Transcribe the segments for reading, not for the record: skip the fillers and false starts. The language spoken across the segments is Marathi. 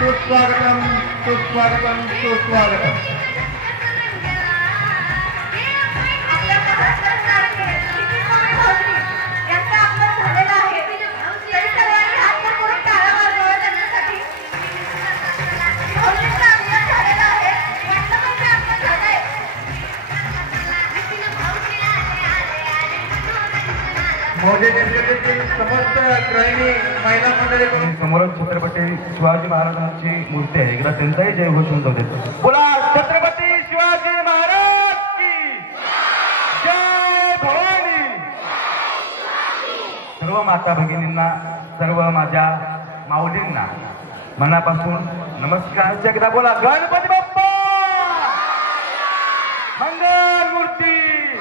सुस्वागतम सुस्वागतम सुस्वागतम। समस्त गृहिणी महिला मंडळी समोरच छत्रपती शिवाजी महाराजांची मूर्ती आहे, एकदा त्यांचाही जय घोष होऊन जाऊ. बोला छत्रपती शिवाजी महाराज की जय भवानी. सर्व माता भगिनींना, सर्व माझ्या माऊलींना मनापासून नमस्कार. एकदा बोला गणपती बाप्पा मंगल मूर्ती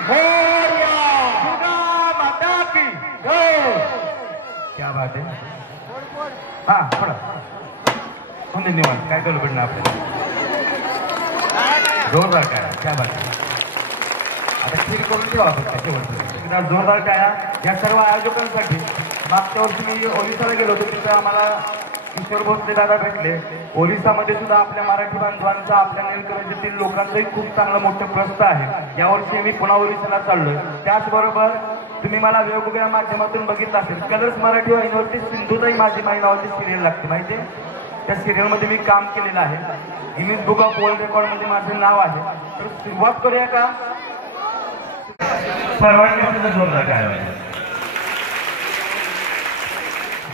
मोरया, दुर्गा माता की जय. क्या बात है. हाँ थोड़ा धन्यवाद. काय गडबड ना आपल्याला, जोरदार टाळ्या. क्या बात है. आता खीर करून ठेवा फक्त शेवटचं. जोरदार टाळ्या या सर्व आयोजकांसाठी. मागच्या वर्षी मी ओरिसाला गेलो होतो, तिथे आम्हाला किशोर भोसले दादा भेटले. ओरिसामध्ये सुद्धा आपल्या मराठी बांधवांचा, आपल्या नेलकरंजीतील लोकांचंही खूप चांगलं मोठं प्रस्त आहे. यावर्षी मी पुन्हा ओरिसाला चाललोय. त्याचबरोबर तुम्ही मला वेगवेगळ्या माध्यमातून बघितलं असेल, कलर्स मराठी वाहिनीवरती सिंधुताई माझी माई नावाची सिरियल लागते माहितीये. त्या सिरियलमध्ये मी काम केलेलं आहे. गिनीज बुक ऑफ वर्ल्ड रेकॉर्डमध्ये माझं नाव आहे. तर सुरुवात करूया का. सर्वांनी जोरदार काय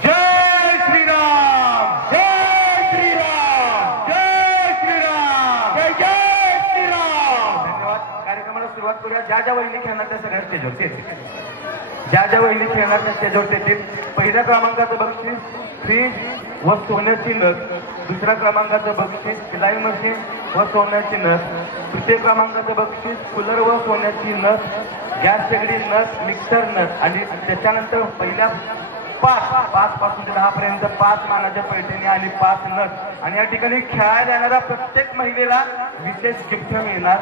जय श्रीराम, जय श्रीराम, जय श्रीराम, जय जय श्रीराम. धन्यवाद. कार्यक्रमाला सुरुवात करूया. ज्या ज्या वहिनी खेळणार त्या सगळ्या स्टेजवर येतील. ज्या ज्या वहिनी खेळणार त्या स्टेजवर येतील. पहिल्या क्रमांकाचं बक्षीस फ्रीज व सोन्याची नथ. दुसऱ्या क्रमांकाचं बक्षीस सिलाई मशीन व सोन्याची नथ. तृतीय क्रमांकाचं बक्षीस कूलर व सोन्याची नथ, गॅस शेगडी नथ, मिक्सर नथ. आणि त्याच्यानंतर पहिल्या 5 पासून ते 10 पर्यंत 5 मानाच्या पैठणी आणि 5 नथ. आणि या ठिकाणी खेळायला येणाऱ्या प्रत्येक महिलेला विशेष गिफ्ट मिळणार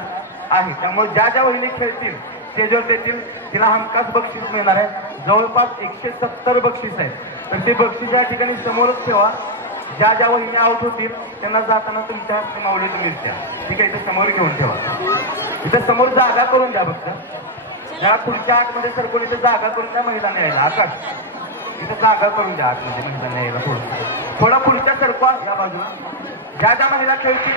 आहे. त्यामुळे ज्या ज्या वहिनी खेळतील स्टेजवर येतील तिला हमखास बक्षीस मिळणार आहे. जवळपास 170 बक्षीस आहे. तर ते बक्षीस या ठिकाणी समोरच ठेवा. ज्या ज्या वहिनी आउट होतील त्यांना जाताना तुमच्या हातने माऊली तुम्ही द्या. ठीक आहे, इथं समोर घेऊन ठेवा. इथं समोर जागा करून द्या. फक्त त्या पुढच्या आतमध्ये सरकून इथं जागा करून द्या महिलांना यायला. आकाश इथं जागा करून द्या आतमध्ये महिलांना यायला. थोडा पुढच्या सरकवा या बाजूला. ज्या ज्या महिला खेळतील,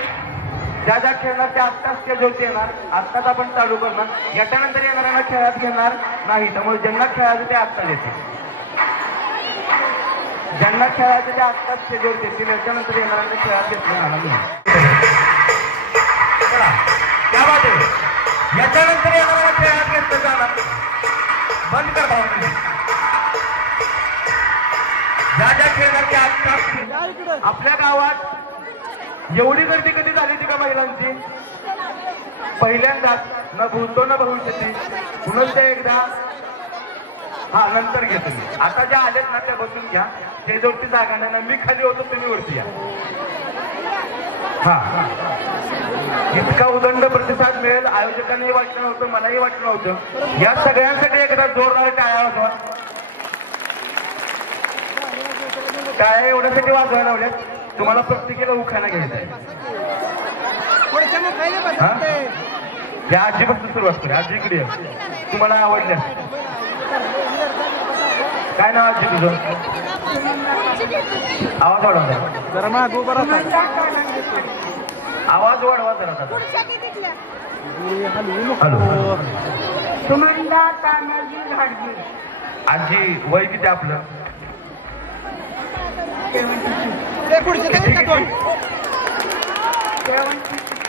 ज्या ज्या खेळणार त्या आत्ताच स्टेजवरती येणार. आत्ताच आपण चालू करणार. याच्यानंतर येणाऱ्यांना खेळात घेणार नाही. त्यामुळे ज्यांना खेळायचं ते आत्ताच येतील. ज्यांना खेळायचं ते आत्ताच स्टेजवरती येतील. याच्यानंतर येणाऱ्यांना खेळात घेतलं जाणार नाही. क्या बात आहे. याच्यानंतर येणाऱ्यांना खेळात घेतलं जाणार. बंद कर भाऊ. ज्या ज्या खेळणार त्या आत्ताच. आपल्या गावात एवढी गर्दी कधी झाली होती का महिलांची? पहिल्यांदाच. न भूतो न भविष्यती. पुनश्च एकदा. हा नंतर घेतो मी. आता ज्या आलेत ना त्या बसून घ्या. स्टेजवरती जागा नाही. मी खाली होतो, तुम्ही वरती या. हा इतका उदंड प्रतिसाद मिळेल आयोजकांनाही वाटलं नव्हतं, मलाही वाटलं नव्हतं. या सगळ्यांसाठी एकदा जोरदार टाळ्या वाजवा. टाळ्या एवढ्यासाठी वाजवायला लावल्यात. तुम्हाला प्रत्येकीला उखाणा घ्यायचा आहे. या आजीपासून सुरुवात करूया. आजी इकडे तुम्हाला आवडल्या. काय नाव आजी तुझं? आवाज वाढवा जरा. मागू बरं आवाज वाढवा जरा. हॅलो. सुमंदा तानाजी घाडगे. आजी वय किती आपलं?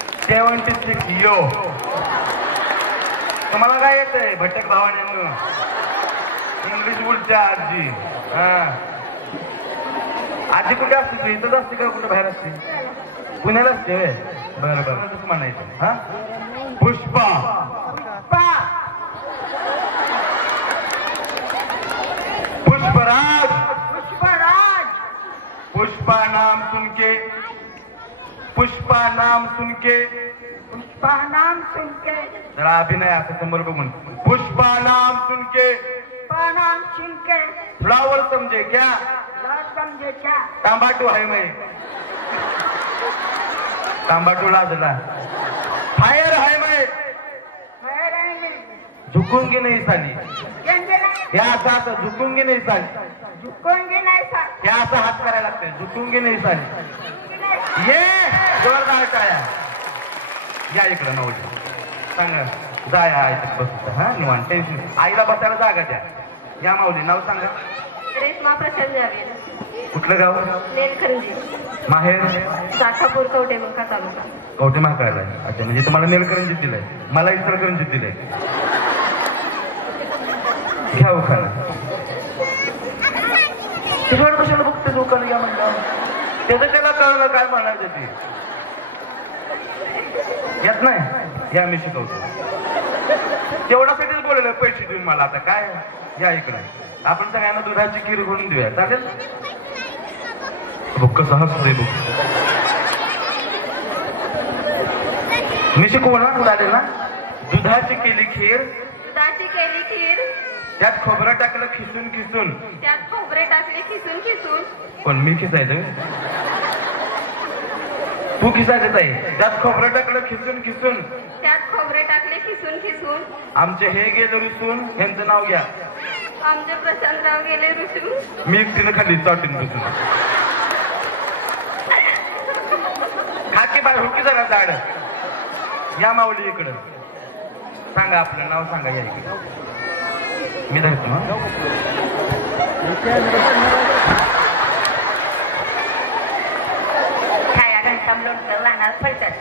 76 यो. तुम्हाला काय येतंय भटक भावाने म्हणून? इंग्लिश बोलच्या आजी. आजी कुठे असते तू? इथंच असते का कुठे बाहेर असते? पुण्याला असते. बरं बरं तसं म्हणायचं. हा पुष्पा. पुष्पराज. पुष्पा नाम सुनके, पुष्पा नाम सुनके, पुष्पा नाम सुनके. जरा अभिनय आता समोर बघून. पुष्पा नाम सुनके, पुष्पा नाम सुनके. फ्लावर समझे क्या? समझे क्या? टमाटो है मैं. तांबाटू लाजला फायर हाय मैं बाहेर आहे. झुकूंगी नहीं साली झुकेंगे नाही. या असं आता झुकूंगी नाही साली झुकेंगे नाही साली. या असं हात करायला लागते झुकूंगी नाही साली झुकेंगे नाही. ये जोरदार टाळ्या या इकडं नवली सांगा जाय आहे बस हा निवांत टेन्शन आईला बसायला जागा द्या या माऊली नाव सांगा रेश्मा प्रसाद जावे. कुठलं गाव नेलखंडी. माहेर साखापूर कवटेमंका तालुका. कवटे महाकायला अच्छा म्हणजे तुम्हाला नेलकरंजीत दिलंय मला इचलकरंजीत दिलंय घ्या उखाणा किशोर कशाला बघते दुकान घ्या म्हणलं त्याचं त्याला कळलं काय म्हणायचं ते येत नाही या मी शिकवतो तेवढ्यासाठीच बोलले पैसे देऊन मला आता काय या इकडे आपण सगळ्यांना दुधाची खीर करून देऊया चालेल बघ कसं हसतंय बघ मी शिकवू ना चालेल ना दुधाची केली खीर दुधाची केली खीर. त्यात खोबरं टाकलं खिसून खिसून त्यात खोबरे टाकले खिसून खिसून. पण मी खिसायचं तू खिसायचं ताई त्यात खोबरं टाकलं खिसून खिसून त्यात खोबरे टाकले खिसून खिसून. आमचे हे गेले रुसून ह्यांचं नाव घ्या आमचे प्रशांतराव गेले रुसून. मी एकटीनं खाली चाटून बसून खाकी बाय हुकी जरा झाड या माऊली इकडं सांगा आपलं नाव सांगा या इकडे मी धरतो ना छाया घंटाम लोणचं राहणार फलटण.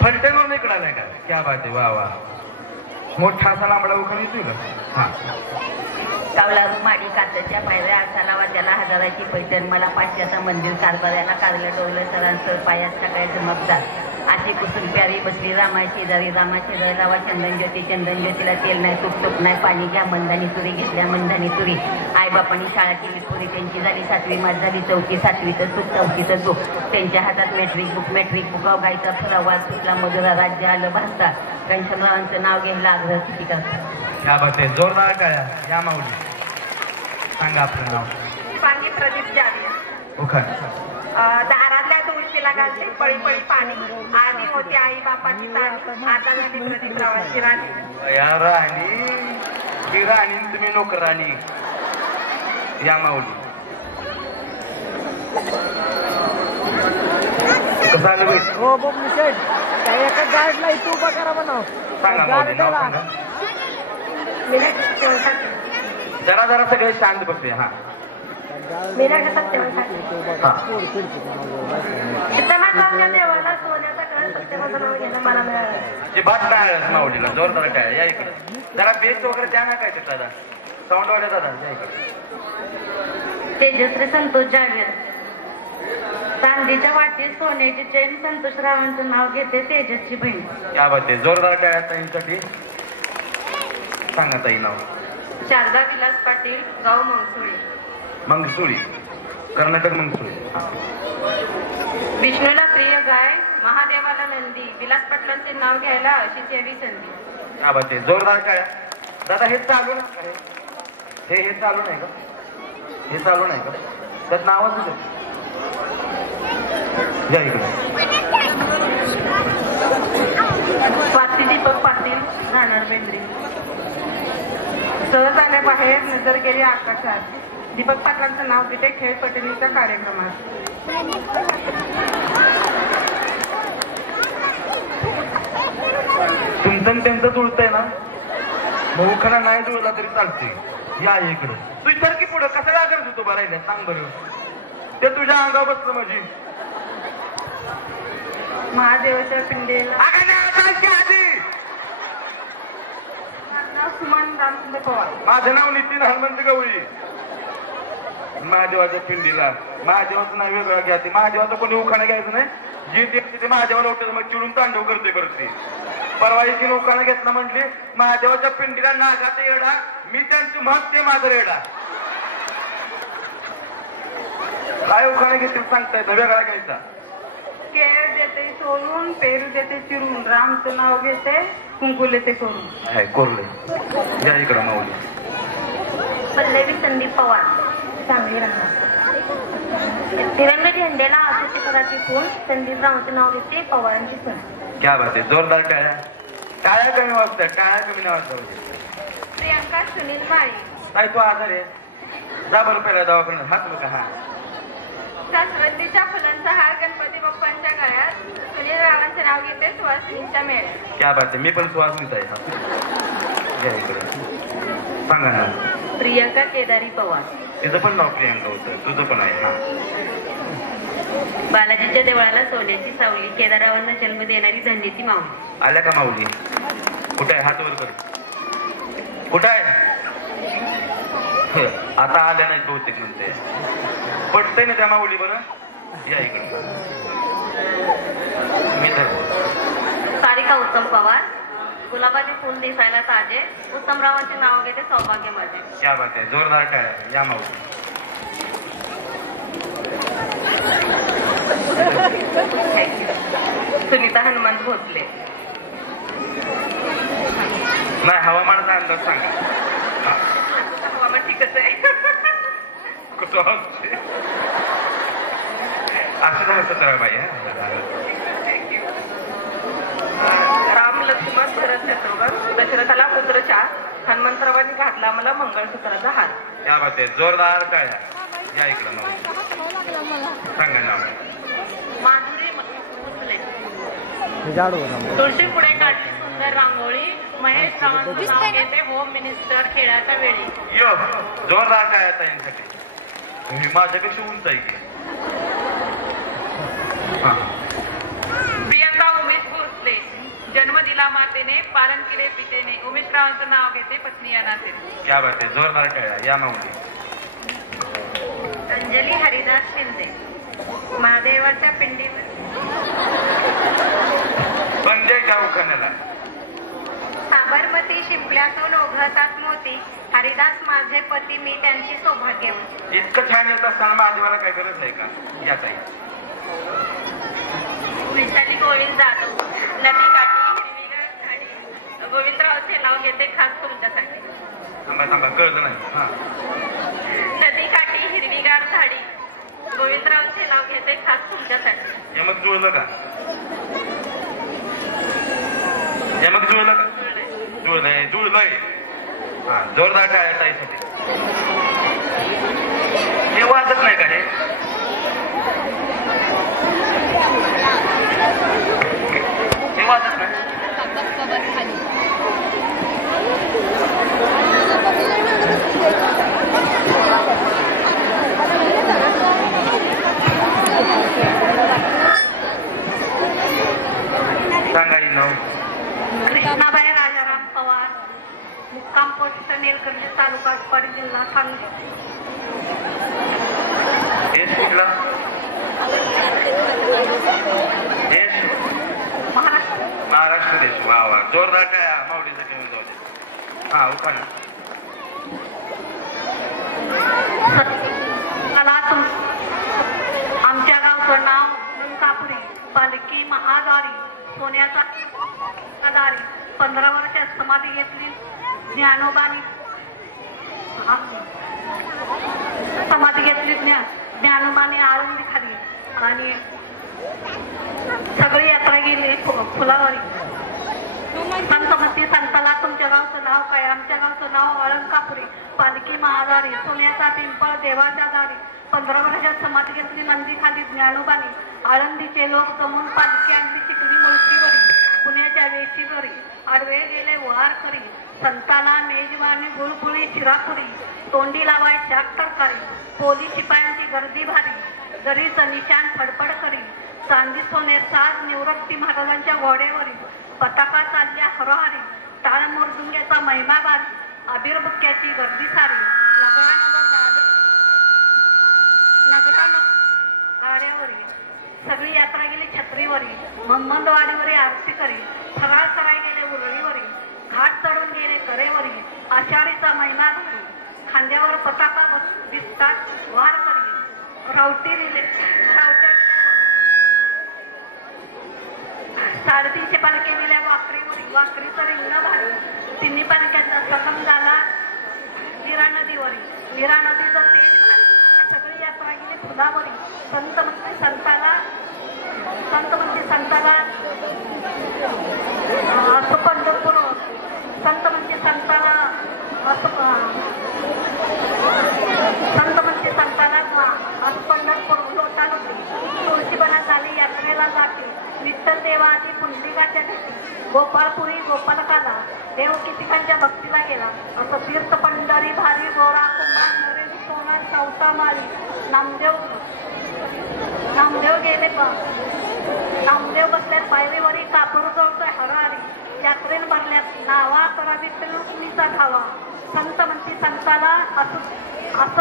फलटणवरून इकडं आलाय का क्या बात आहे वा वा मोठा असा लांबडा उखाण येतोय का हा कावलारू माडी काचच्या पायऱ्या अडसाला वाट्याला हजाराची पैठण. मला पाचशेचा मंदिर कारभाऱ्याला कारलं डोवलं सरांसर पायात सकाळी चमकदार. अशी कुसुम प्यारी बसली रामाची दारी रामाची दर लावा चंदन ज्योतीला तेल नाही तूप नाही पाणी घ्या मंदानी तुरी घेतल्या मंदानी तुरी. आईबापांनी शाळा केली पुरी त्यांची झाली 7वी माझ झाली 4थी 7वीचं सुख 4थीचं दुःख. त्यांच्या हातात मॅट्रिक बुकाव गायचा फुला वाद सुटला मधुरा राज्य आलं भारतात. कंचनरावांचं नाव घ्यायला आग्रह किती करतात. क्या बात आहे जोरदार टाळ्या या माऊली सांगा आपलं नाव पाणी प्रदीप जावे. उखाण दारातल्या तुळशीला घालते पळी पळी पाणी. आधी होती आई बापाची ताणी आता झाली प्रदीपरावाची राणी. या राणी ही राणी तुम्ही नोकराणी या माऊली कसं आलं बाई हो बघ शेठ त्या एका गाडला इथं उभा करा म्हणाव. सांगा माऊली नाव सांगा जरा जरा सगळे शांत बसले हा देवाला सोन्याचा कळस सत्यवाचं नाव घेणं मला मिळालं. जे बात काय माऊलीला जोरदार काय या इकडे जरा बेस वगैरे द्या ना काय ते दादा साऊंड वाले दादा या इकडे तेजश्री संतोष जाडवेर. चांदीच्या वाटीत सोन्याची चैन संतोषरावांचं नाव घेते तेजसची बहीण. या बात आहे जोरदार टाळ्या ताईंसाठी सांगा ताई नाव शारदा विलास पाटील गाव मंगसुळी. मंगसुळी कर्नाटक मंगसुळी विष्णूला प्रिय गाय महादेवाला नंदी. विलास पाटलांचे नाव घ्यायला अशीच यावी संधी. हा बात आहे जोरदार टाळ्या दादा हे चालू ना हे चालू नाही का हे चालू नाही का त्यात नावच या इकडे स्वाती दीपक पाटील राहणार बेंद्री. सहज आल्याबाहेर नजर गेली आकाशात. दीपक पाटलांचं नाव घेते खेळ पटेलीच्या कार्यक्रमात. तुमचं त्यांचं जुळतंय ना मग उखाणा नाही जुळला तरी चालतंय या इकडं तू इतर की पुढं कशाला करत होतो बरं राहिलं सांग बरं ते तुझ्या अंगावर बसलं माझी महादेवाच्या पिंडीला आधी सुमन रामचंद्र पवार. माझं नाव नितीन हनुमंत गवळी. महादेवाच्या पिंडीला महादेवाचं नाव वेगळं घ्या ते महादेवाचं कोणी उखाणं घ्यायचं नाही जी ते महादेवाला उठत मग चिडून तांडव करते परत ते परवा एक उखाणं घेतलं म्हटली महादेवाच्या पिंडीला नागाचा येडा मी त्यांचं मत ते माझं रेडा. काय उखाणं घेतील सांगता येत वेगळा घ्यायचा. केळ देते सोलून पेरू देते चिरून रामचं नाव घेते कुंकुले ते करून. आहे कोरले या इकडं माऊली पल्लवी संदीप पवार सांगली राहणार. तिरंगा झेंड्याला आकाशी कराची फूल संदीप रावांचं नाव घेते पवारांची सून. क्या बात आहे, जोरदार टाळ्या. टाळ्या कमी वाजतात, टाळ्या कमी नाही वाजतात. प्रियंका सुनील माळी. काय तू आजार आहे? जा बरं पहिला दवाखान्यात. हात बघा. हा शास्त्रज्ञीच्या फुलांचा हार गणपती बाप्पांच्या गळ्यात सुनील रावांचं नाव घेते सुहासिनीच्या मेळ्यात. क्या बात आहे, मी पण सुहासनीच आहे. हा या इकडे. सांगा ना. प्रियंका केदारी पवार. तिचं पण नाव प्रियंका होतं, तुझं पण आहे. हा बालाजीच्या देवळाला सोन्याची सावली, केदारावांना जन्म देणारी धंडीची माऊली. आल्या का माऊली? कुठे आहे? हात वर कर. कुठं आहे? आता आल्या नाहीत बहुतेक म्हणते. पटतंय ना त्या माऊली? बरं या इकडे. मी धरतो. सारिका उत्तम पवार. गुलाबाचे फुल दिसायला ताजे उत्तमरावांचे नाव घेते सौभाग्य माझे. क्या बात आहे, जोरदार टाळ्या. या माऊली. सुनीता हनुमंत भोसले. नाही, हवामानाचा अंदाज सांगा. हवामान ठीकच आहे. कुठं असं नसतं तर बाई. राम लक्ष्मण भरत शत्रुघ्न. दशरथाला पुत्र चार. हनुमंतरावांनी घातला मला मंगळसूत्राचा हार. या बात आहे, जोरदार टाळ्या. या इकडं माऊली. सांगा नाव. माधुरी भोसले. तुळशी पुढे काढली सुंदर रांगोळी. महेश रावांचं नाव घेते होम मिनिस्टर खेळाच्या वेळी. यो जोरदार टाळ्या ताईंसाठी. तुम्ही माझ्यापेक्षा उंच आहे की. प्रियंका उमेश भोसले. जन्म दिला मातेने, पालन केले पितेने. उमेश रावांचं नाव घेते पत्नी अनाथेने. क्या बात आहे, जोरदार टाळ्या. या माऊली. अंजली हरिदास शिंदे. महादेवाच्या पिंडीत पंजाच्या उखाण्याला. साबरमती शिंपल्यातून ओघळतात मोती. हरिदास माझे पती मी त्यांची सौभाग्यवती. इतकं छान येत असताना महादेवाला काय गरज आहे का? या ताई. विशाली गोविंद जाधव. नदी काठी हिरवीगार झाडी. गोविंदरावचे नाव घेते खास तुमच्यासाठी. थांबा थांबा, कळलं नाही. हा नदी काठी हिरवीगार झाडी. गोविंदरावचे नाव घेते खास तुमच्यासाठी. यमक जुळलं का? यमक जुळलं का? जुळलंय, जुळलंय. हा जोरदार टाळ्या ताईसाठी. हे वाजत नाही का? हे वाजत नाही. सांगा ही नाव. कृष्णाबाई राजाराम पवार. मुक्काम पोस्ट निलकंठी तालुका आटपाडी जिल्हा सांगली. देश कुठला? देश महाराष्ट्र देश. वा वा, जोरदार टाळ्या. माऊलीचं घेऊन जाऊ दे. हा उखाणा. आमच्या गावचं नाव मुंकापुरी. पालखी महाद्वारी. सोन्याचा दारी. 15 वर्षात समाधी घेतली ज्ञानोबानी. समाधी घेतली ज्ञानोबानी आळंदी खाली. आणि सगळी यात्रा गेली फुलावारी. संतमती संताला तुमच्या गावचं नाव काय? आमच्या गावचं नाव अलंकापुरी. पालखी महादारी. सोन्याचा पिंपळ देवाच्या दारी. 15 वर्षात समाधी घेतली नंदी खाली ज्ञानोबानी. आळंदीचे लोक जमून पालखी आणली चिखली मुळशीवरी. पुण्याच्या वेशीवरी आडवे गेले वार करी. संताला मेजवानी गुळगुळी शिरापुरी. तोंडी लावाय जागतरकारी. पोलीस शिपायांची गर्दी भारी. जरीचं निशाण फडफड करी. चांदी सोने साज निवृत्ती महाराजांच्या घोड्यावरी. पताका चालल्या हरोहारी. टाळ मोरजुंग्याचा महिमा बारी. अबीर बुक्क्याची गर्दी सारी. गाड्यावरी सगळी यात्रा गेली छत्रीवरी. महम्मदवाडीवरी आरती करी. फराळ कराय गेले उरळीवरी. घाट चढून गेले करेवरी. आषाढीचा महिमा धरी. खांद्यावर पताका दिसतात वार करी. रावटी रिले साडेतीनशे पालखी दिल्या वाकरीवरी. वाकरीचं रिंगण भारी. तिन्ही पालख्यांचा संगम झाला नीरा नदीवरी. नीरा नदीचं तेज भारी. सगळी यात्रा गेले फुलावरी संत म्हणजे संताला असं पंढरपूर संत म्हणजे संताला असं पंढरपूर लोटा होते तुळशीबना झाली यात्रेला जाते विठ्ठल देवाची पुंडलिकाच्या गोपाळपुरी गोपालकाला देव कितीकांच्या भक्तीला गेला असं तीर्थ पंढरी भारी गोरा कुंभार मोरे सोना चौथा माळी नामदेव गेले नामदेव बसल्यात पायरीवरी कापूर जोडतोय हरारी यात्रेला भरल्यात नावा करा विठ्ठल रुक्मिणीचा धावा संत म्हणते संताला असं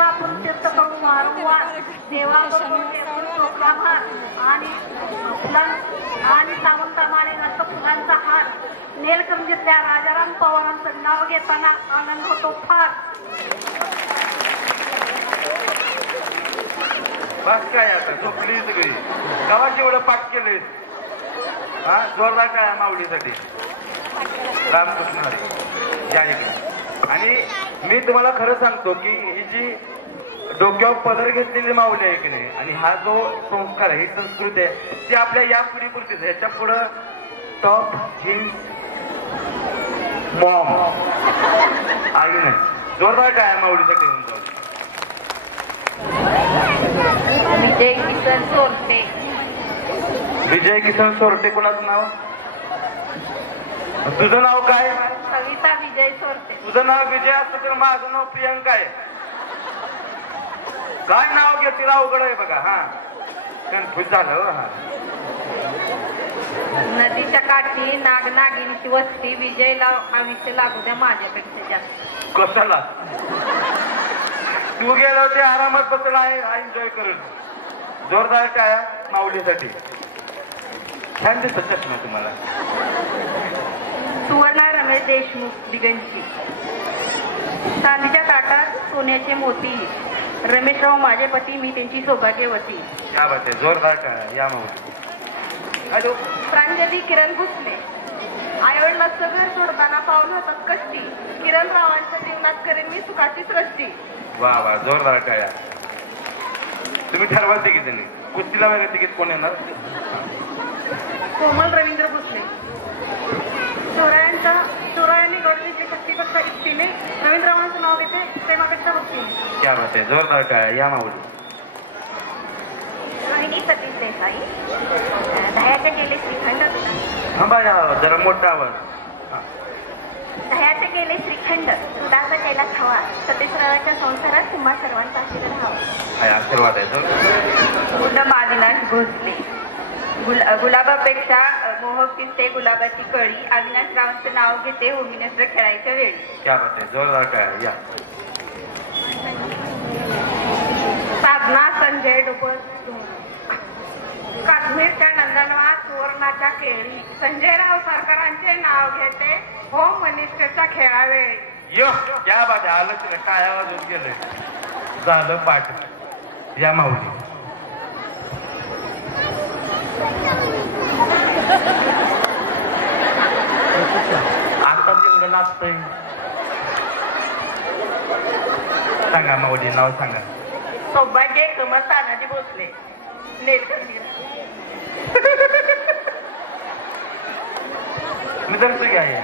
आपण तीर्थ करून वारंवार देवाबरोबर चोखा भार आणि सावंतामाने असं फुलांचा हार नेलकंठीतल्या राजाराम पवारांचं नाव घेताना आनंद होतो फार. बस काय आता झोपली सगळी गावाची एवढं पाठ केलेस हा जोरदार काय माऊलीसाठी रामकृष्ण या इकडे. आणि मी तुम्हाला खरं सांगतो की ही जी डोक्यावर पदर घेतलेली माऊली आहे की नाही आणि हा जो संस्कार आहे ही संस्कृती आहे ती आपल्या या पिढीपुरतीच ह्याच्या पुढं टॉप जीन्स मॉम आई नाही. जोरदार काय माऊलीसाठी होऊन जाऊ. विजय किसन सोरटे. विजय किसन सोरटे कोणाचं नाव? तुझं नाव काय? कविता विजय सोरटे. तुझं नाव विजय असतं तर माझं नाव प्रियंका आहे. काय नाव घेतील अवघड आहे बघा. हा कन्फ्युज झालं. हा नदीच्या काठी नागनागिनीची वस्ती विजयला आयुष्य लागू द्या माझ्यापेक्षा जास्त. कशाला तू गेलो ते आरामात बसला आहे एन्जॉय करून. जोरदार टाळ्या माऊलीसाठी. छान दिसत चष्मा तुम्हाला. सुवर्णा रमेश देशमुख दिगंची. चांदीच्या ताटात सोन्याचे मोती रमेशराव माझे पती मी त्यांची सौभाग्यवती. या बात आहे. जोरदार टाळ्या या माऊली. हॅलो. प्रांजली किरण भुसले. आईवडिलांचं घर सोडताना पावलं होतात कष्टी किरणरावांच्या जीवनात करेन मी सुखाची सृष्टी. वा वा जोरदार टाळ्या. तुम्ही ठरवाल तिकीट त्यांनी कुस्तीला वगैरे तिकीट कोण येणार? कोमल रवींद्र भोसले. चोरायांनी गडविजय शक्तीपेक्षा युक्तीने रवींद्ररावांचं नाव घेते प्रेमापेक्षा भक्तीने. क्या बात आहे. जोरदार टाळ्या या माऊली. रोहिणी सतीश देसाई. दह्याचे गेले श्रीखंड. थांबा जरा मोठा आवाज. दह्याचे गेले श्रीखंड दुधाचा केला खावा सतेश्वराच्या संसारात तुम्हा सर्वांचा आशीर्वाद हवा. आशीर्वाद आहे. गुलाब अविनाश भोसले. गुलाबापेक्षा मोहक दिसते गुलाबाची कळी अविनाश रावांचं नाव घेते उमिनेत्र खेळायच्या वेळी. क्या बात आहे. जोरदार टाळ्या या. साधना संजय डुबर. काश्मीरच्या नंदनवात सुवर्णाच्या केळी संजयराव सरकारांचे नाव घेते होम मिनिस्टरच्या खेळावेळी. यो क्या बात आहे. आलं तिला काय आवाज होत गेले. झालं पाठ या माऊली. आता एवढं लागतंय. सांगा माऊली नाव सांगा. सौभाग्य कमल तानाजी भोसले. मी दर्शक आहे.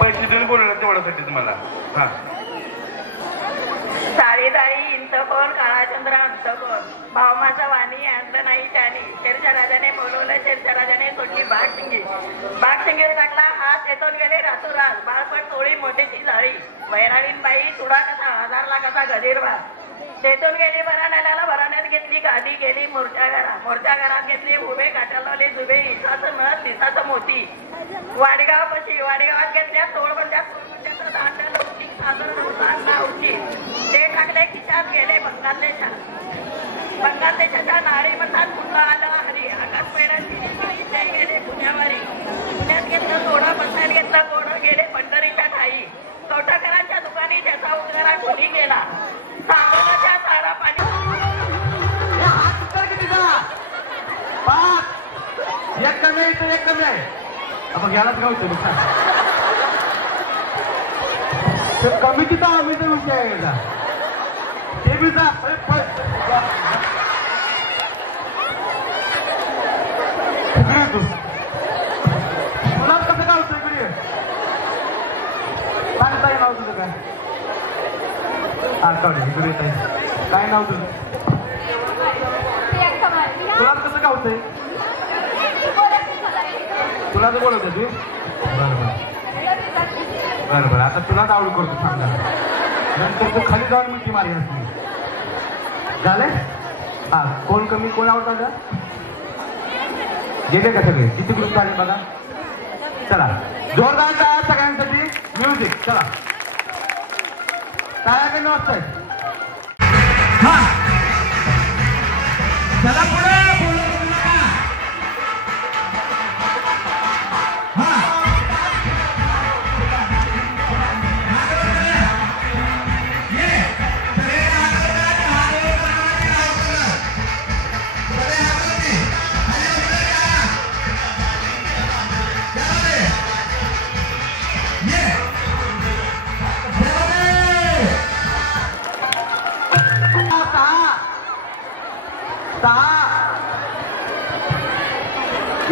पैसे देऊन बोलणार तेवढ्यासाठी तुम्हाला. हा साडीदारी इंतकोण काळाचंद्र अंतकोण भाव माझा वाणी आणलं नाही त्याने शेरच्या राजाने बोलवलं शेरच्या राजाने सोडली बागशिंगी बागशिंगीवर टाकला हात येतून गेले रातोरात बाळपट तोळी मोठीची झाडी वैराणीन बाई तुडा कसा हजारला कसा गधीरबा तेथून गेली भराण्याला भराण्यात घेतली गादी गेली मोर्च्या घरात घेतली उभे काटाला जुबे इसाचं नथ दिसाचं मोती वाडगावात घेतल्या तोडबंड्या दांड लवची सादर नावची ते टाकले खिशात गेले बंगालदेशाच्या नाडी म्हणतात मुलगा आला हरी आकाश पेड्यांची ते गेले पुण्यात घेतलं सोडा बसायला घेतला कोण गेले पंढरीच्या ठाई कवठाकरांच्या दुकानी त्याचा उजगारा कोणी केला सावंगाच्या तारा पाणी. एक कमी आहे तर एक कमी आहे. आपण यालाच गावतो कमी तिथं आम्ही तर विषय आहे. ते बी जा तू तुला कसं गावतो इकडे सांगता नाव तुझं काय आठवडे इकडे येत आहे काय नाव तुझं तुला कसं गावतंय तुला तर बोलवते तू बरं बरं आता तुलाच आवड करतो सांगा नंतर तू खाली जाऊन मिठी मारी असली झालंय हा कोण कमी कोण आवडता का गेले का सगळे किती ग्रुप झाले बघा चला जोरदार टाळ्या सगळ्यांसाठी म्युझिक चला टाळ्या कमी वाजताय हा चला पुढे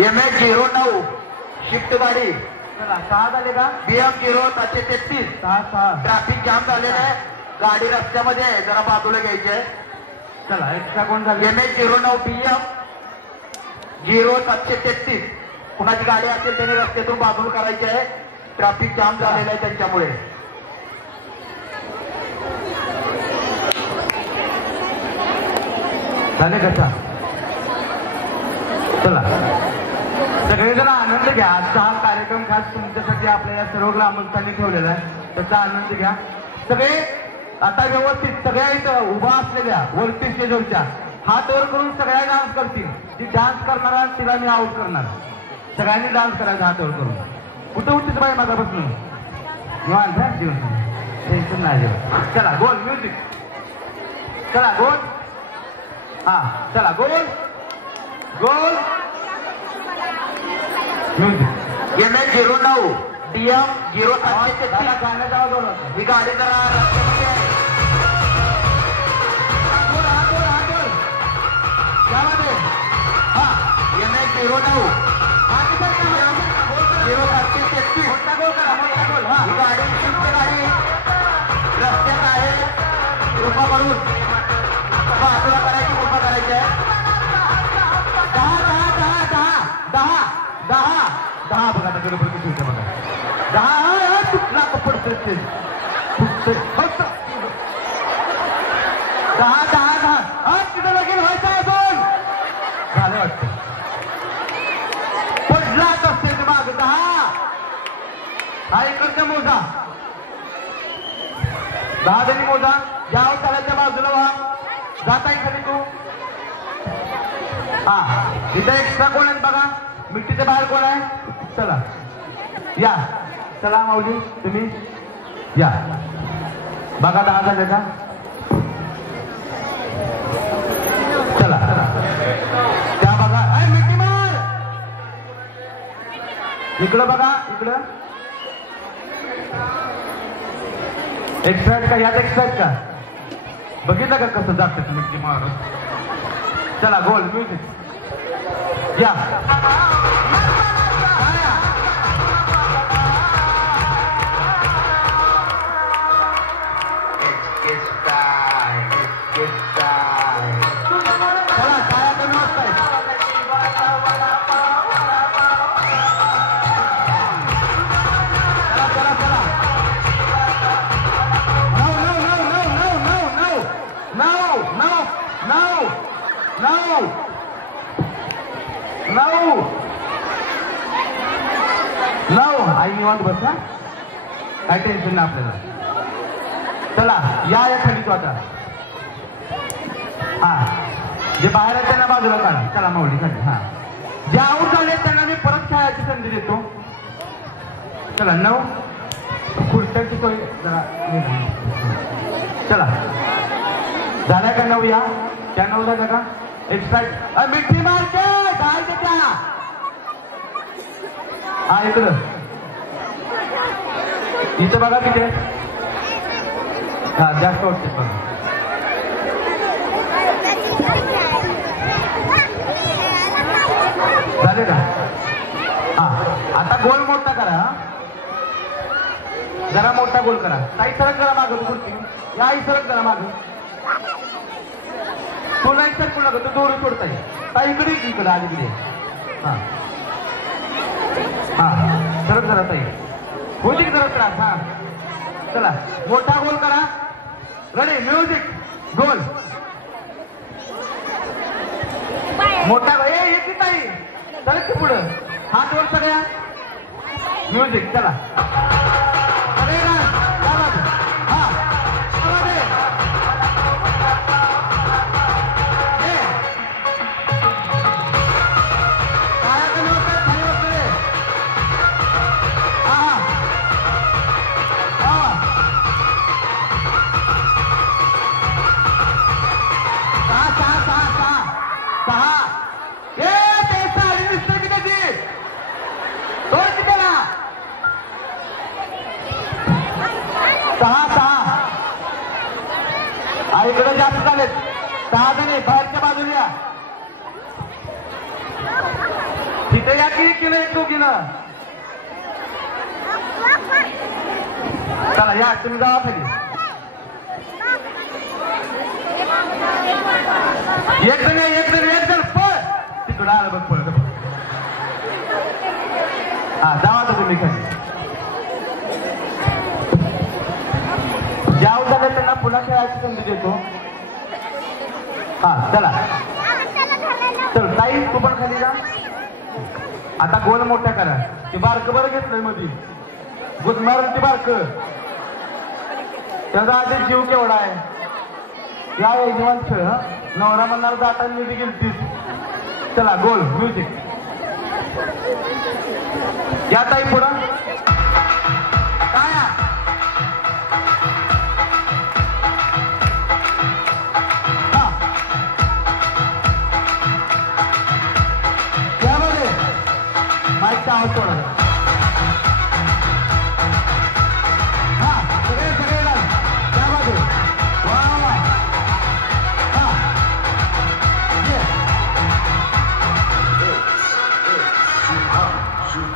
MH09 शिफ्ट गाडी चला 6 झाले का BM0733 6 ट्रॅफिक जाम झालेलं आहे गाडी रस्त्यामध्ये आहे जरा बाजूला घ्यायची आहे चला एक्स्ट्रा कोण झाले MH09 BM0733 कुणाची गाडी असेल त्यांनी रस्त्यातून बाजूला करायची आहे ट्रॅफिक जाम झालेलं आहे त्यांच्यामुळे झाले कसा चला सगळेजण आनंद घ्या आजचा हा कार्यक्रम खास तुमच्यासाठी आपल्या या सर्व ग्रामस्थांनी ठेवलेला आहे त्याचा आनंद घ्या सगळे आता व्यवस्थित सगळ्या इथं उभा असलेल्या वरती स्टेजवरच्या हात वर करून सगळ्या डान्स करतील जी डान्स करणार तिला मी आउट करणार सगळ्यांनी डान्स करायचा हात वर करून कुठं उठतीच बाई माझ्यापासून निवांत हा जीवन टेन्शन नाही जेवण चला गोल म्युझिक चला गोल हा चला गोल गोल MH09 BM0733 गाण्याचा आवाज बोलवतो ही गाडी जरा रस्त्यामध्ये आहे त्यामध्ये हा MH09 0733 मोठा गोल करा मोठा गोल हा ही गाडी शिफ्ट गाडी रस्त्यात आहे कृपा करून बाजूला करायची कृपा करायची आहे 10 बघा त्याकडे पण किती होतं बघा 10 तुटला कपड फुटते फक्त 10 तिथं लगेच व्हायचं अजून झालं वाटतं पडलाच असते ते माग 10 हा इकडचा मोजा 10 जणी मोजा या अवताराच्या बाजूला व्हा जाता खाली तू हा इथं एक्स्ट्रा कोण आहे बघा मिट्टीच्या बाहेर कोण आहे चला या चला माऊली तुम्ही या बघा 10 झाले का चला त्या बघा अरे मिट्टी मार इकडं बघा इकडं एक्स्ट्रा का यात एक्स्ट्रा का बघितलं का कसं जातात मिट्टी मार चला गोल म्युझिक या चला काय कमी वाजताय चला चला चला नऊ आई निवांत बसा काय टेन्शन नाही आपल्याला चला या खाली तू आता हा जे बाहेर आहेत त्यांना बाजूला काढा चला माऊली खाली हा जे आऊट झाले त्यांना मी परत खेळायची संधी देतो चला 9 खुर्च्याची सोय जरा चला झाल्या का 9 या त्या 9 झाल्या का एक्स्ट्रा मिठी मारते जायचे त्या हा इकडं इथं बघा किती हा जास्त वाटते बघा झाले का? हा आता गोल मोठा करा हा. जरा मोठा गोल करा. ताई सरक जरा मागं तू या आई सरक जरा मागं. तू नाही सर कुणा तू दोरी सोडता ताई इकडे अलीकडे. हा हा सरक जरा ताई होती जरा त्रास. हा चला मोठा गोल करा. रेडी म्युझिक गोल मोठा येते ताई सरक की पुढं हात वर सगळ्या. म्युझिक चला सगळे ना हा इकडे जास्त झालेत. 6 जण बाहेरच्या बाजूला तिथे या की किलो एक दोघीनं. चला या तुम्ही जावा खाली. एक जण पळ तिकडं आलं बघ पळ. हा जावा तर तुम्ही खाली. ज्या उद्या त्यांना पुन्हा खेळायची संधी देतो. हा चला चल ताई तू पण खाली जा. आता गोल मोठ्या करा. ते बारक बरं घेतलंय मध्ये गुदमारून ते बारक त्याचा आधी जीव केवढा आहे. या निवांत खेळ. नवरा म्हणणार जाताना निधी गेलतीस. चला गोल म्युझिक या ताई पुढं. काय माईकचा आवाज थोडा. हा सगळे त्या बाजू वा वा.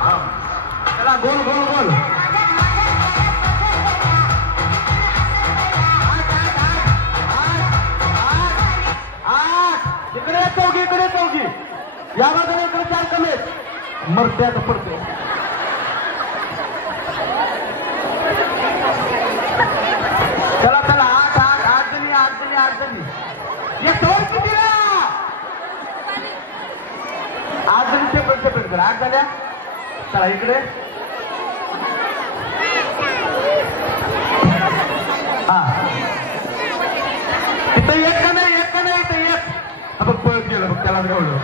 हा चला गोल गोल गोल. इकडे चौघी या बाजूने इकडे 4 कमी आहेत. मरत्यात पडतो. चला चला 8 जणी ये सोड किती 8 जणी सेपरेट करा. 8 झाल्या. चला इकडे हा तिथं एक का नाही इथं एक. बघ पळत गेलं बघ त्याला एवढं.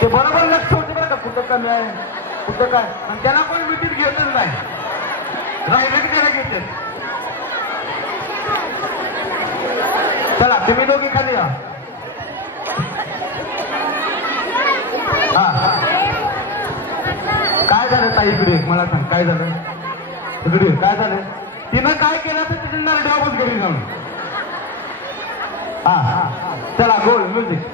ते बरोबर लक्ष होते बरं का कुठं कमी आहे कुठं काय. आणि त्याला कोणी मिठीत घेतच नाही. राहिले की त्याला घेते. चला तुम्ही दोघी खाली या. हा काय झालं ताई इकडे मला सांग काय झालं. इकडे काय झालं. तिनं काय केलं तर तिथे नरड्यावरच घरी जाऊन. हा चला गोल म्युझिक.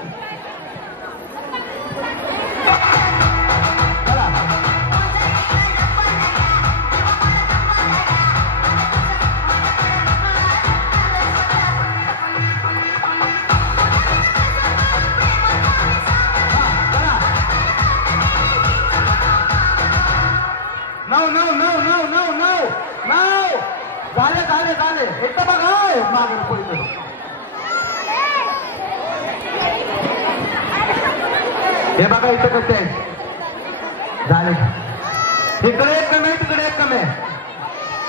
झाले एकदा बघा मागे पडतो. हे बघा इथं कसे आहे. झाले इकडे एक कमी आहे तिकडे एक कमी आहे.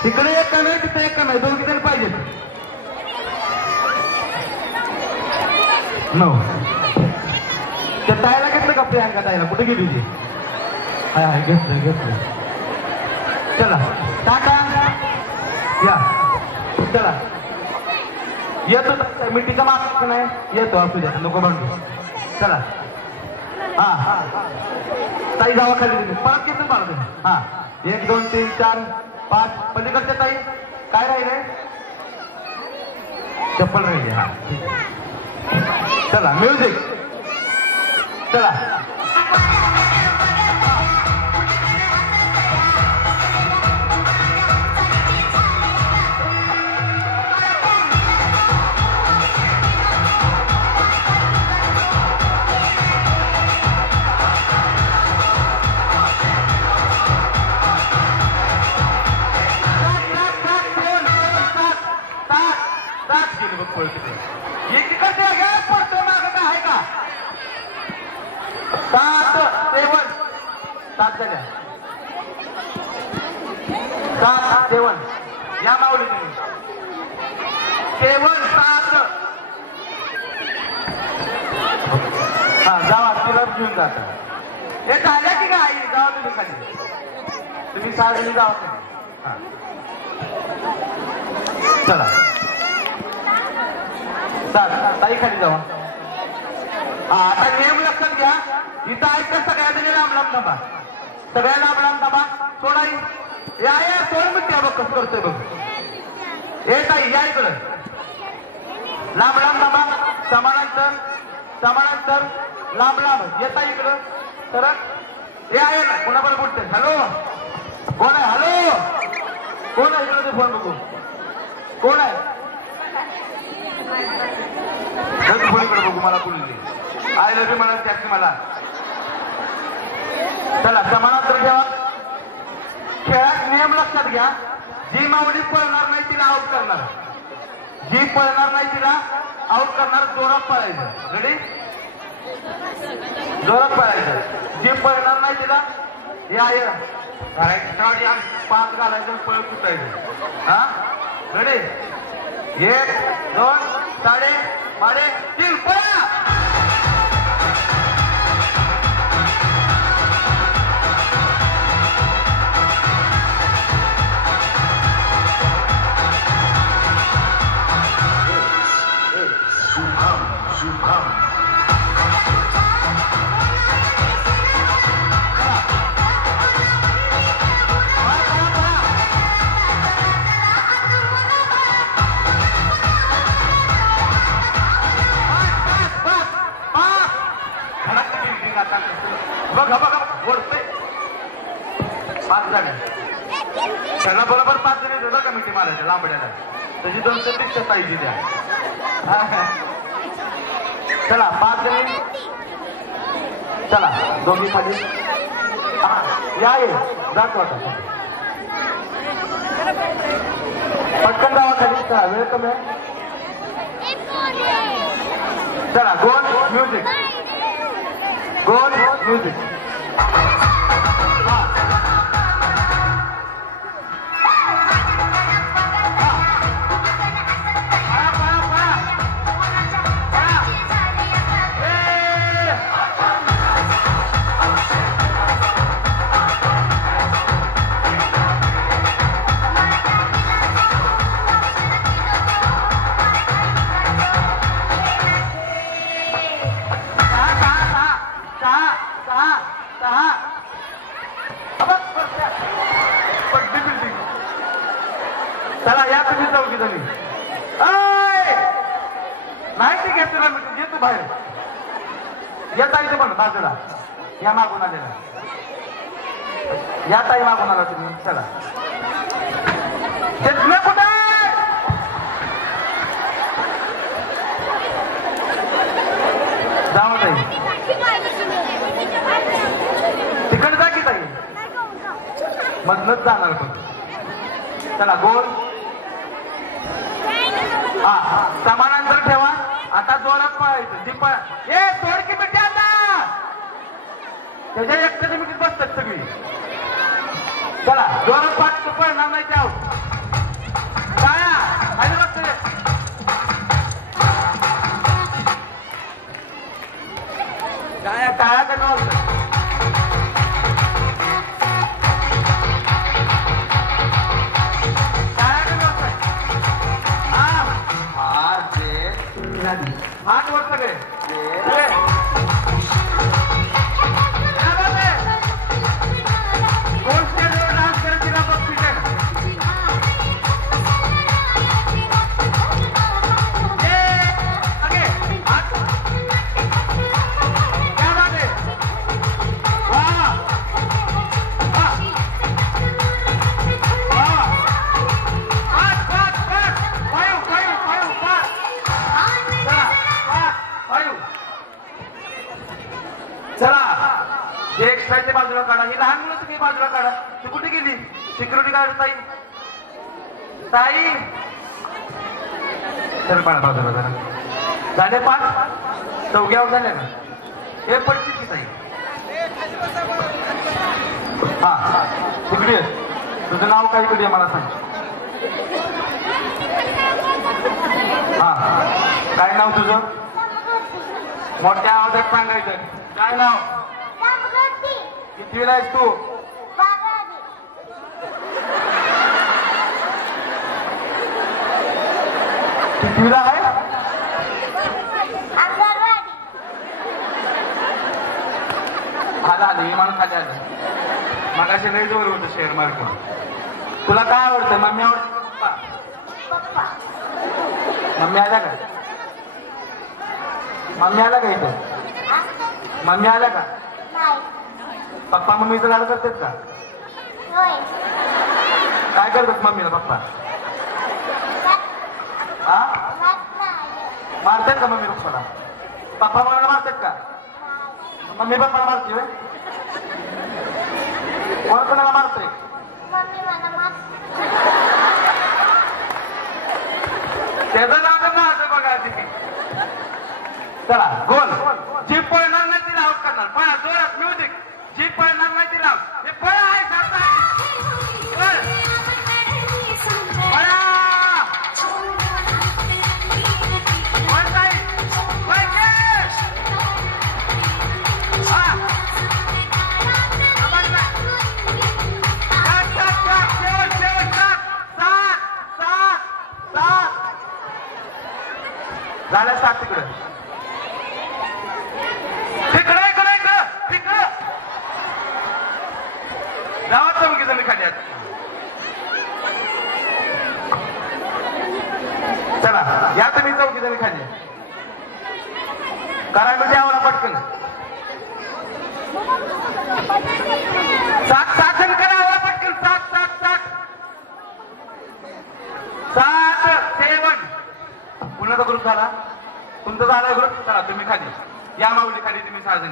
तिकडे एक कमी आहे तिथे एक कमी आहे. 2 जण पाहिजेत. 9 त्या ताईला घेतलं का प्रियांका ताईला कुठे गेली ती. हाय घेतलं. चला टाटा या. चला येतो मिठीचा मास्क नाही येतो असू द्या नको म्हणतो. चला हा ताई जावा खाली परत घेतो मला. हा 1 2 3 4 5 पलीकडच्या ताई काय राहिले. चप्पल राहिले. हा चला म्युझिक चला पडतो माग का आहे का 7 7 7 झाल्या 7 7 या माऊली तुम्ही 7 7 हा जावा तिला घेऊन जाता हे झाल्या की काय जावा तुम्ही खाली तुम्ही 6 जणी जावा खाली चला 7 ताई खाली जावा आता नियम लक्षात घ्या इथं ऐकतं सगळ्या जणी लांब लांब थांबा सगळ्या लांब लांब थांबा सोडाई या सोड म्हणते बघ कसं करतोय बघ हे ताई या इकडं लांब लांब थांबा समानांतर समानांतर लांब लांब येता इकडं तर हे आहे ना कोणाबरोबर बोलतोय हॅलो कोण आहे हॅलो कोण आहे इकडे फोन बघू कोण आहे फोनीकडे बघू मला बोलली आय लव्ह यू म्हणा त्याची मला चला समानांतर ठेवा खेळात नियम लक्षात घ्या जी माऊली पळणार नाही तिला आउट करणार जी पळणार नाही तिला आउट करणार जोरात पळायचं रेडी जोरात पळायचं जी पळणार नाही तिला या घरायची 5 घालायचं पळ कुठायचं हा रेडी 1 2 साडे 3 पळा बघा बघा ओढतोय 5 झाले त्यांना बरोबर 5 जणी देतो का मिठी मारायच्या लांबड्याला त्याची 200 पाहिजे द्या चला 5 जणी चला दोघी खाली या जातो आता पटकन जावा खाली चला वेळ कमी आहे चला गोल म्युझिक गोल म्युझिक चला या तुम्ही चौकी जणी नाही ते घे तुला ये तू बाहेर येत आहे पण बाजूला या मागून आलेला या ताई मागून आला तुम्ही चला कुठे जाऊ ताई तिकडे जा की ताई मधनच जाणार पण चला गोल हा समानांतर ठेवा आता जोरात पळायचं जी पळ ए सोड की बेटे आता त्याच्या एकट्याच्या मिठीत बसतात सगळी चला जोरात पाठ पळणार नाही त्या काया खाली बसते काया काया कमी हात वर सगळे कोण स्टेजवर डान्स करत तिला बघ हात क्या बात है हे एक्स्ट्राचे बाजूला काढा. ही लहान मुलं तुम्ही बाजूला काढा. तू कुठे गेली? सिक्युरिटी गार्ड ताई ताई तर बाळा बाजूला जरा. झाले 5 चौघ्यावर झाले ना. हे पडची की ताई. हा तिकडे तुझं नाव काय इकडे मला सांग. हा काय नाव तुझं? मोठ्या आवाजात सांगायचं. काय नाव? कितवीला आहेस तू? कितवीला आहे? आला आलं विमान खाली आलं. मगाशी लई जोर होतं शेअर मार्केट. तुला काय आवडतं? मम्मी आवडते पप्पा? मम्मी आल्या का? मम्मी आल्या का इथं? मम्मी आल्या का? पप्पा मम्मीचं लाड करतात का? काय करतात मम्मीला पप्पा? हा मारतात का मम्मी पप्पाला? पप्पा मला मारतात का? मम्मी पप्पाला मारते होय? कोण कोणाला मारतोय? त्याचं नाव तर माझं बघा तिथे. चला गोल. जी पळणार नाही तिला आउट करणार. पळा जोरात म्युझिक. जी पळणार नाही तिला हे पळा आहे जाता झाल्या 7 तिकडं. तिकडं इकडं इकडं तिकडं गावात चौकी जमी खाली आहेत. चला या तुम्ही चौकी जमी खाली. करायला द्यावं पटकन. 7 जण करावं पटकन. 7 7 पुण्याचा ग्रुप झाला. तुमचा झाला ग्रुप. चला तुम्ही खाली या. माऊली खाली तुम्ही 6 जण.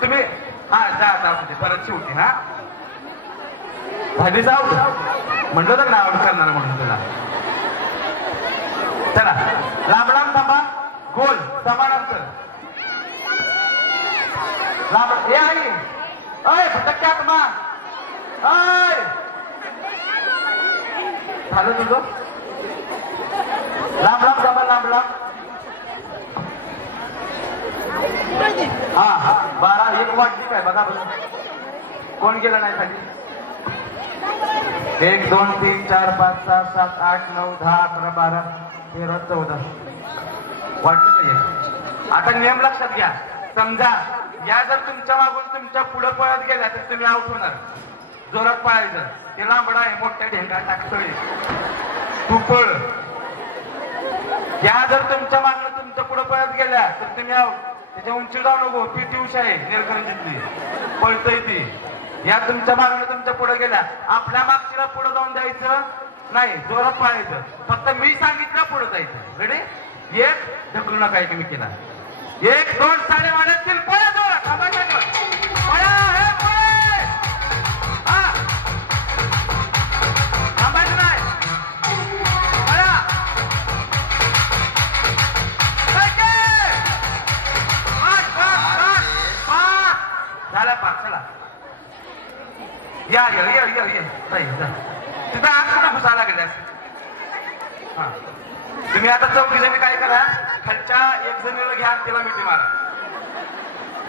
तुम्ही हा जा परत शेवटी. हा झाली जाऊ म्हणलं तर ना आउट करणार म्हणून तुला. चला लांब लांब थांबा. गोल समानांतर लांब. हे आई अय फटक्यात मा अय झालं तुझं. लांब लांब थांबा. लांब लांब. हा 12 1 वाटली काय बघा बघा. कोण गेलं नाही खाली? 1 2 3 4 5 6 7 8 9 10 11 12 13 14 वाटलं पाहिजे. आता नियम लक्षात घ्या. समजा या जर तुमच्या मागून तुमच्या पुढे पळत गेल्या तर तुम्ही आउट होणार. जोरात पळायचं. ते लांबडा आहे मोठ्या ढेंगा टाकतोय. तू पळ. या जर तुमच्या मागणं तुमच्या पुढे पळत गेल्या तर तुम्ही आउट. त्याच्या उंची जाऊ नको. पीटी उषा आहे निरकरंजीतली पळतय ती. या तुमच्या मागणं तुमच्या पुढे गेल्या आपल्या मागचीला पुढे जाऊन द्यायचं नाही. जोरात पळायचं. फक्त मी सांगितलं पुढे जायचं. रेडी? 1 ढकलू नका एकमेकीला. 1 2 साडे वाढतील. पळा जोरात. पळा हे पळे. हा थांबायचं नाही. पळा. झाला 5. चला या या या या या तिथं आत कुठं घुसायला गेल्यास. हा तुम्ही आता 4 जणी काय करा. खालच्या 1 जणीला घ्या तिला मिठी मारा.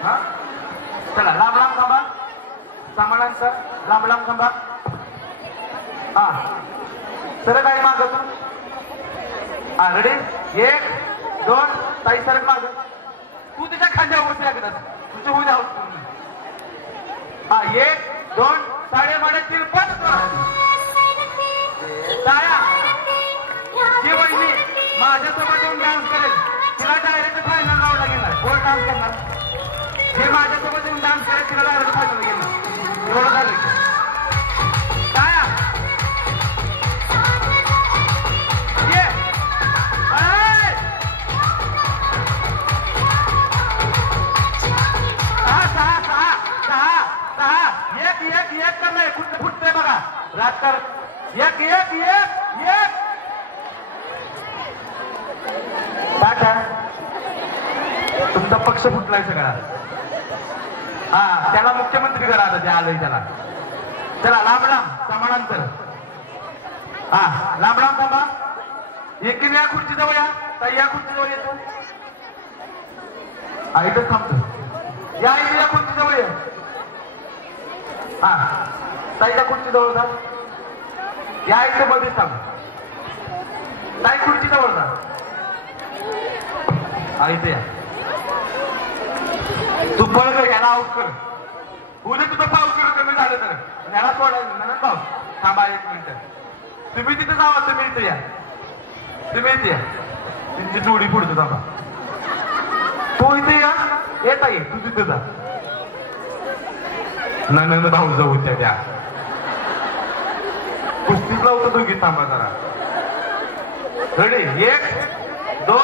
हा चला लांब लांब थांबा. सामानांतर लांब लांब थांबा. हा सरळ काय मागं. हा रेडी? 1 2 ताई सरळ मागं. तू तिच्या खांद्यावर बसल्या गेला. तुझं होऊ द्या. हा 1 2 साडे वाढतील. 5 टाळ्या. जी वहिनी माझ्यासोबत येऊन डान्स करेल तिला डायरेक्ट फायनल लावला गेला. कोण डान्स करणार? जे माझ्यासोबत येऊन डान्स करेल तिला डायरेक्ट फायनल गेला. एवढं झालं. टाळ्या. ये 6 6 6 एक कर नाही फुटतंय बघा राजकारण एक एक एक एक टाटा तुमचा पक्ष फुटलाय सगळा हा त्याला मुख्यमंत्री करा आता जे आलंय त्याला चला लांब लांब समानांतर हा लांब लांब थांबा एकीने या खुर्चीजवळ या ताई या खुर्चीजवळ येतो हा इथंच थांबतो या इथे या खुर्चीजवळ या हा ताईच्या खुर्चीजवळ जा या इथे मध्ये थांब ताई खुर्चीजवळ जा हा इथे या तू पळ कर याला आऊट कर उद्या तुझं पाऊस कर कमी झालं तर याला सोडायचं ना पाऊस थांबा 1 मिनिट तुम्ही तिथे जावा तुम्ही इथे या तुमची जोडी पुढचं थांबा तू इथे या येता ये तू तिथे जा नंद भाऊ जाऊ त्या कुस्तीच लावतो दोघी थांबा जरा रेडी 1 2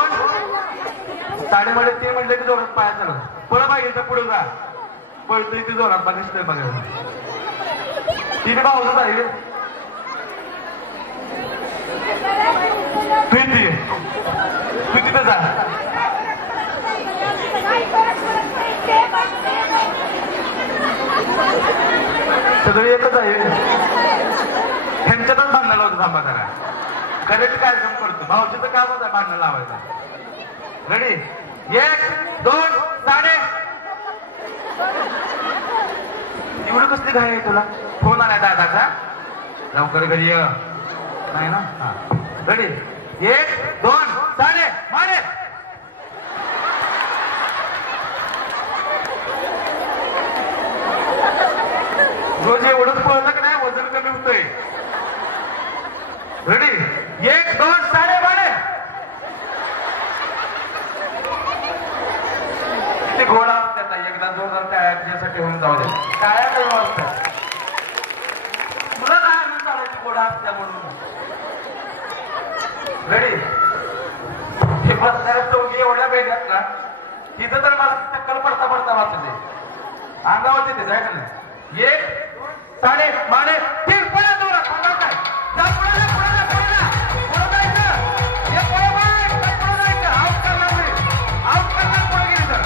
साडेमध्ये ते म्हणले की जोरात पाया चला पळ पाहिजे पुढे जा पळतोय ते जोरात बघायचं बघायला तिने भाऊच आहे तू तिथे जा सगळे एकच आहे ह्यांच्यातच भांडण लावतो थांबा जरा करेक्ट कार्यक्रम करतो भाऊची तर कामच आहे भांडण लावायचं रेडी 1 2 साडे एवढं कसली घाई आहे तुला फोन आलाय दादाचा लवकर घरी ये नाही ना हा रेडी 1 2 साडे मारे रोज एवढंच पळलं की नाही वजन कमी होतंय रेडी 1 2 साडे मारे ते घोडा त्याचा एकदा जोरदार त्याच्यासाठी होऊन जाऊ दे टाळ्या काही वाजतात तुला काय आनंद चालायची घोडा असत्या म्हणून रेडी हे बसणाऱ्या चौकी एवढ्या बेड्यात ना तिथं तर मला चक्कर पडता पडता वाचते अंगावर तिथे जाय का नाही 1 साडे माने 3 पळा जोरात सांगा काय जा पुढे पुढे जायचं हे पुढे पुढे जायचं आउट करणार पुढे गेली तर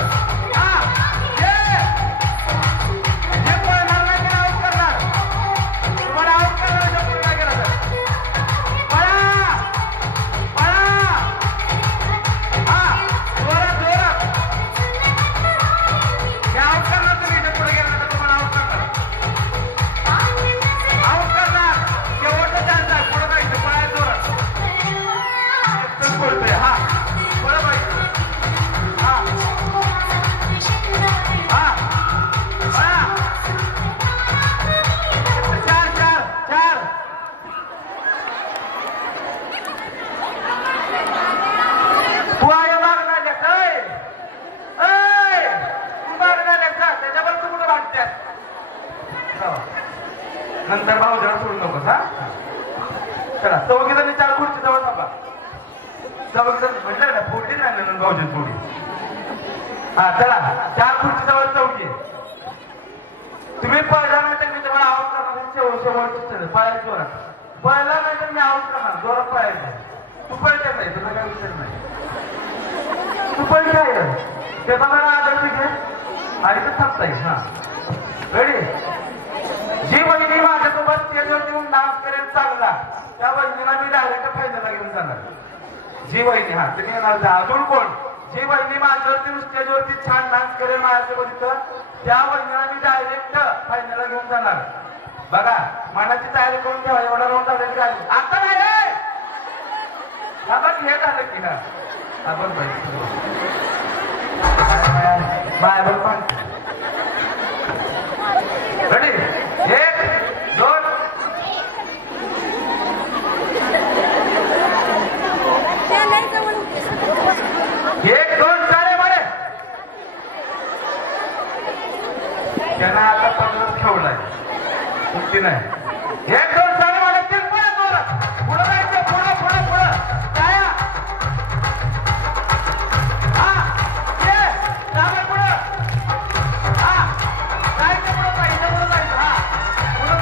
नंतर भाऊ जरा सोडू नकोस हा चला 4 जणी 4 खुर्ची जवळ थांबा 4 जण म्हटलं ना फोडली नाही नंतर भाऊजी थोडी हा चला 4 खुर्ची जवळ 4 तुम्ही पळला नाही तर मी तुम्हाला आऊट करणार शेवटचं पळायचं जोरात पळला नाही तर मी आऊट करणार जोरात पळायचं तू पळते नाही तुझा काही विषय नाही तू पळते आहे ते बघा आदर घे आणि ते थांबताय हा रेडी जी वहिनी माझ्यासोबत स्टेजवर येऊन डान्स करेल चांगला त्या वहिनीला मी डायरेक्ट फायनलला घेऊन जाणार जी वहिनी हा तुम्ही येणार अजून कोण जी वहिनी माझ्यावरती स्टेजवरती छान डान्स करेल माझ्यासोबत इथं त्या वहिनीला मी डायरेक्ट फायनलला घेऊन जाणार बघा मनाची तयारी करून ठेवा एवढा राऊंड झाले की आता नाही आपण हे झालं की हा आपण बाय पण रेडी 1 2 1 2 साडे मारे त्यांना आता 15 ठेवलाय मुक्ती नाही 1 2 साडे मारे 3 पुढे जोरात पुढे जायचं पुढे पुढे पुढे काय हा ये डावे पुढे हा जायचं पुढे जायचं हा पुढे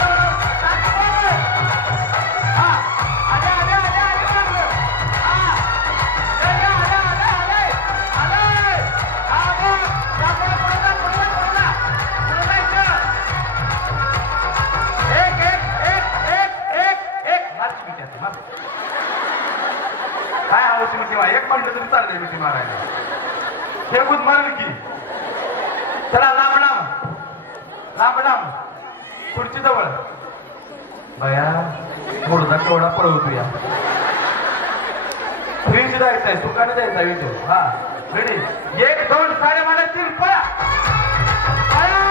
लागले मिठी मारायला. हे गुद मारल की चला लांब लांब लांब लांब खुर्ची जवळ. बया मुडदा केवढा पळवतो या. फ्रीज जायचंय दुकाने जायचा विचार. हा रेडी 1 2 साडे मला 3 पळा पळा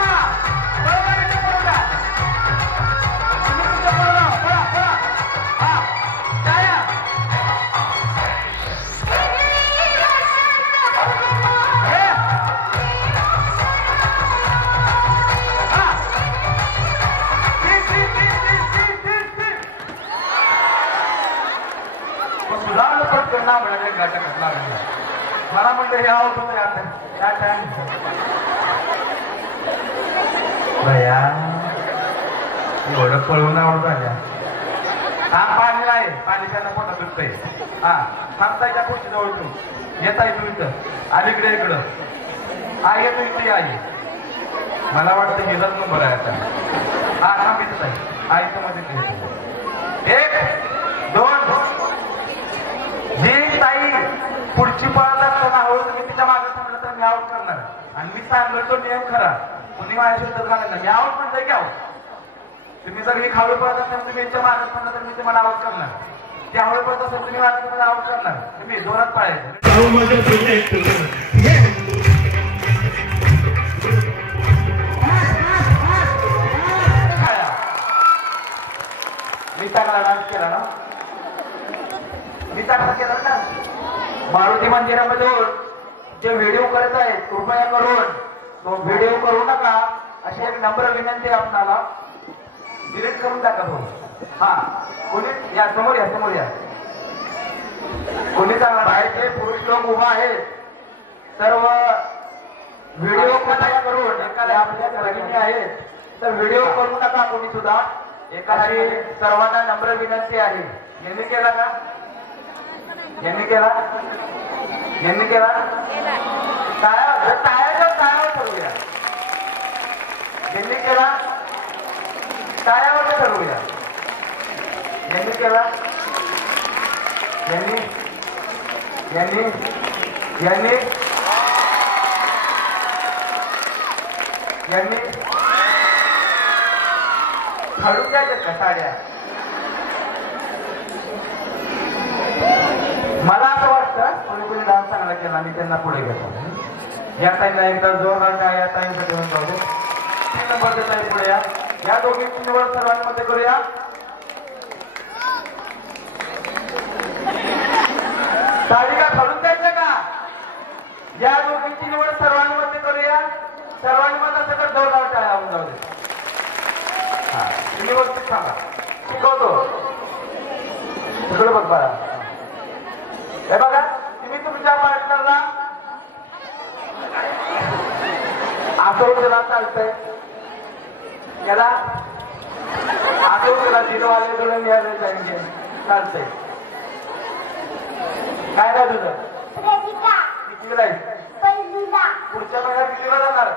मला म्हणलं हे आवत होतं आता भया एवढं पळवून आवडत आल्या. हा पाणी आहे पाणी त्यांना पोटात दुखतंय. हा थांबताय त्या खुर्ची जवळ तू येत आहे तू इथं अलीकडे इकडं आहे तू इथे आहे. मला वाटतं हेचाच नंबर आहे आता. हा थांब इथंच आहे आईचं मध्ये 1 2 जी ताई पुढची पळत असताना हळू तुम्ही तिच्या मागे थांबलं तर मी आउट करणार. आणि मी सांगलो तो नियम खरा तुम्ही माझ्या शब्दात घालायचा. मी आउट म्हणतोय की आउट. तुम्ही जर ही खावळी पळत असाल तुम्ही याच्या मागे थांबला तर मी तुम्हाला आउट करणार. ते हळू पळत असेल तुम्ही माझ्या तुम्हाला आउट करणार. तुम्ही जोरात पळायचं. मी चांगला डान्स केला ना. मी चांगला केला ना. मारुती मंदिरामध्ये जे व्हिडिओ करत आहेत कृपया करून तो व्हिडिओ करू नका अशी एक नम्र विनंती आपणाला. डिलीट करून टाका तो. हा कोणी या समोर या समोर या. कोणी चांगला बाहेरचे पुरुष लोक उभा आहेत. सर्व व्हिडिओ कृपया करून एखाद्या आपल्या भगिनी आहेत तर व्हिडिओ करू नका कोणी सुद्धा. एखादी सर्वांना नम्र विनंती आहे. यांनी केला का यांनी केला यांनी केला टाळ्या टाळ्याच्या टाळ्यावर ठरवूया. यांनी केला टाळ्यावर ठरवूया. यांनी केला यांनी यांनी यांनी यांनी ठरवून द्यायच्या का साड्या. मला असं वाटतं कोणी कोणी डान्स चांगला केला आणि त्यांना पुढे घेतो. या ताईला एकदा जोरदार काय या ताईसाठी म्हणतो 3 नंबर देत आहे पुढे या. या दोघींची निवड सर्वांमध्ये करूया. साडी का खालून द्यायचं का. या दोघींची निवड सर्वांमध्ये करूया. सर्वांमध्ये असं तर जोरदार टाळ्या होऊन जाऊ दे. हा व्यवस्थित सांगा शिकवतो. तिकडे बघ बाळा. हे बघा तुम्ही तुमच्या पार्टनरला आठवड्याला चालतंय याला आठवड्याला 0 वाले थोडं मिळालं पाहिजे चालतंय. काय ना तुझं कितीला आहे. पुढच्या महिन्यात कितीला जाणार.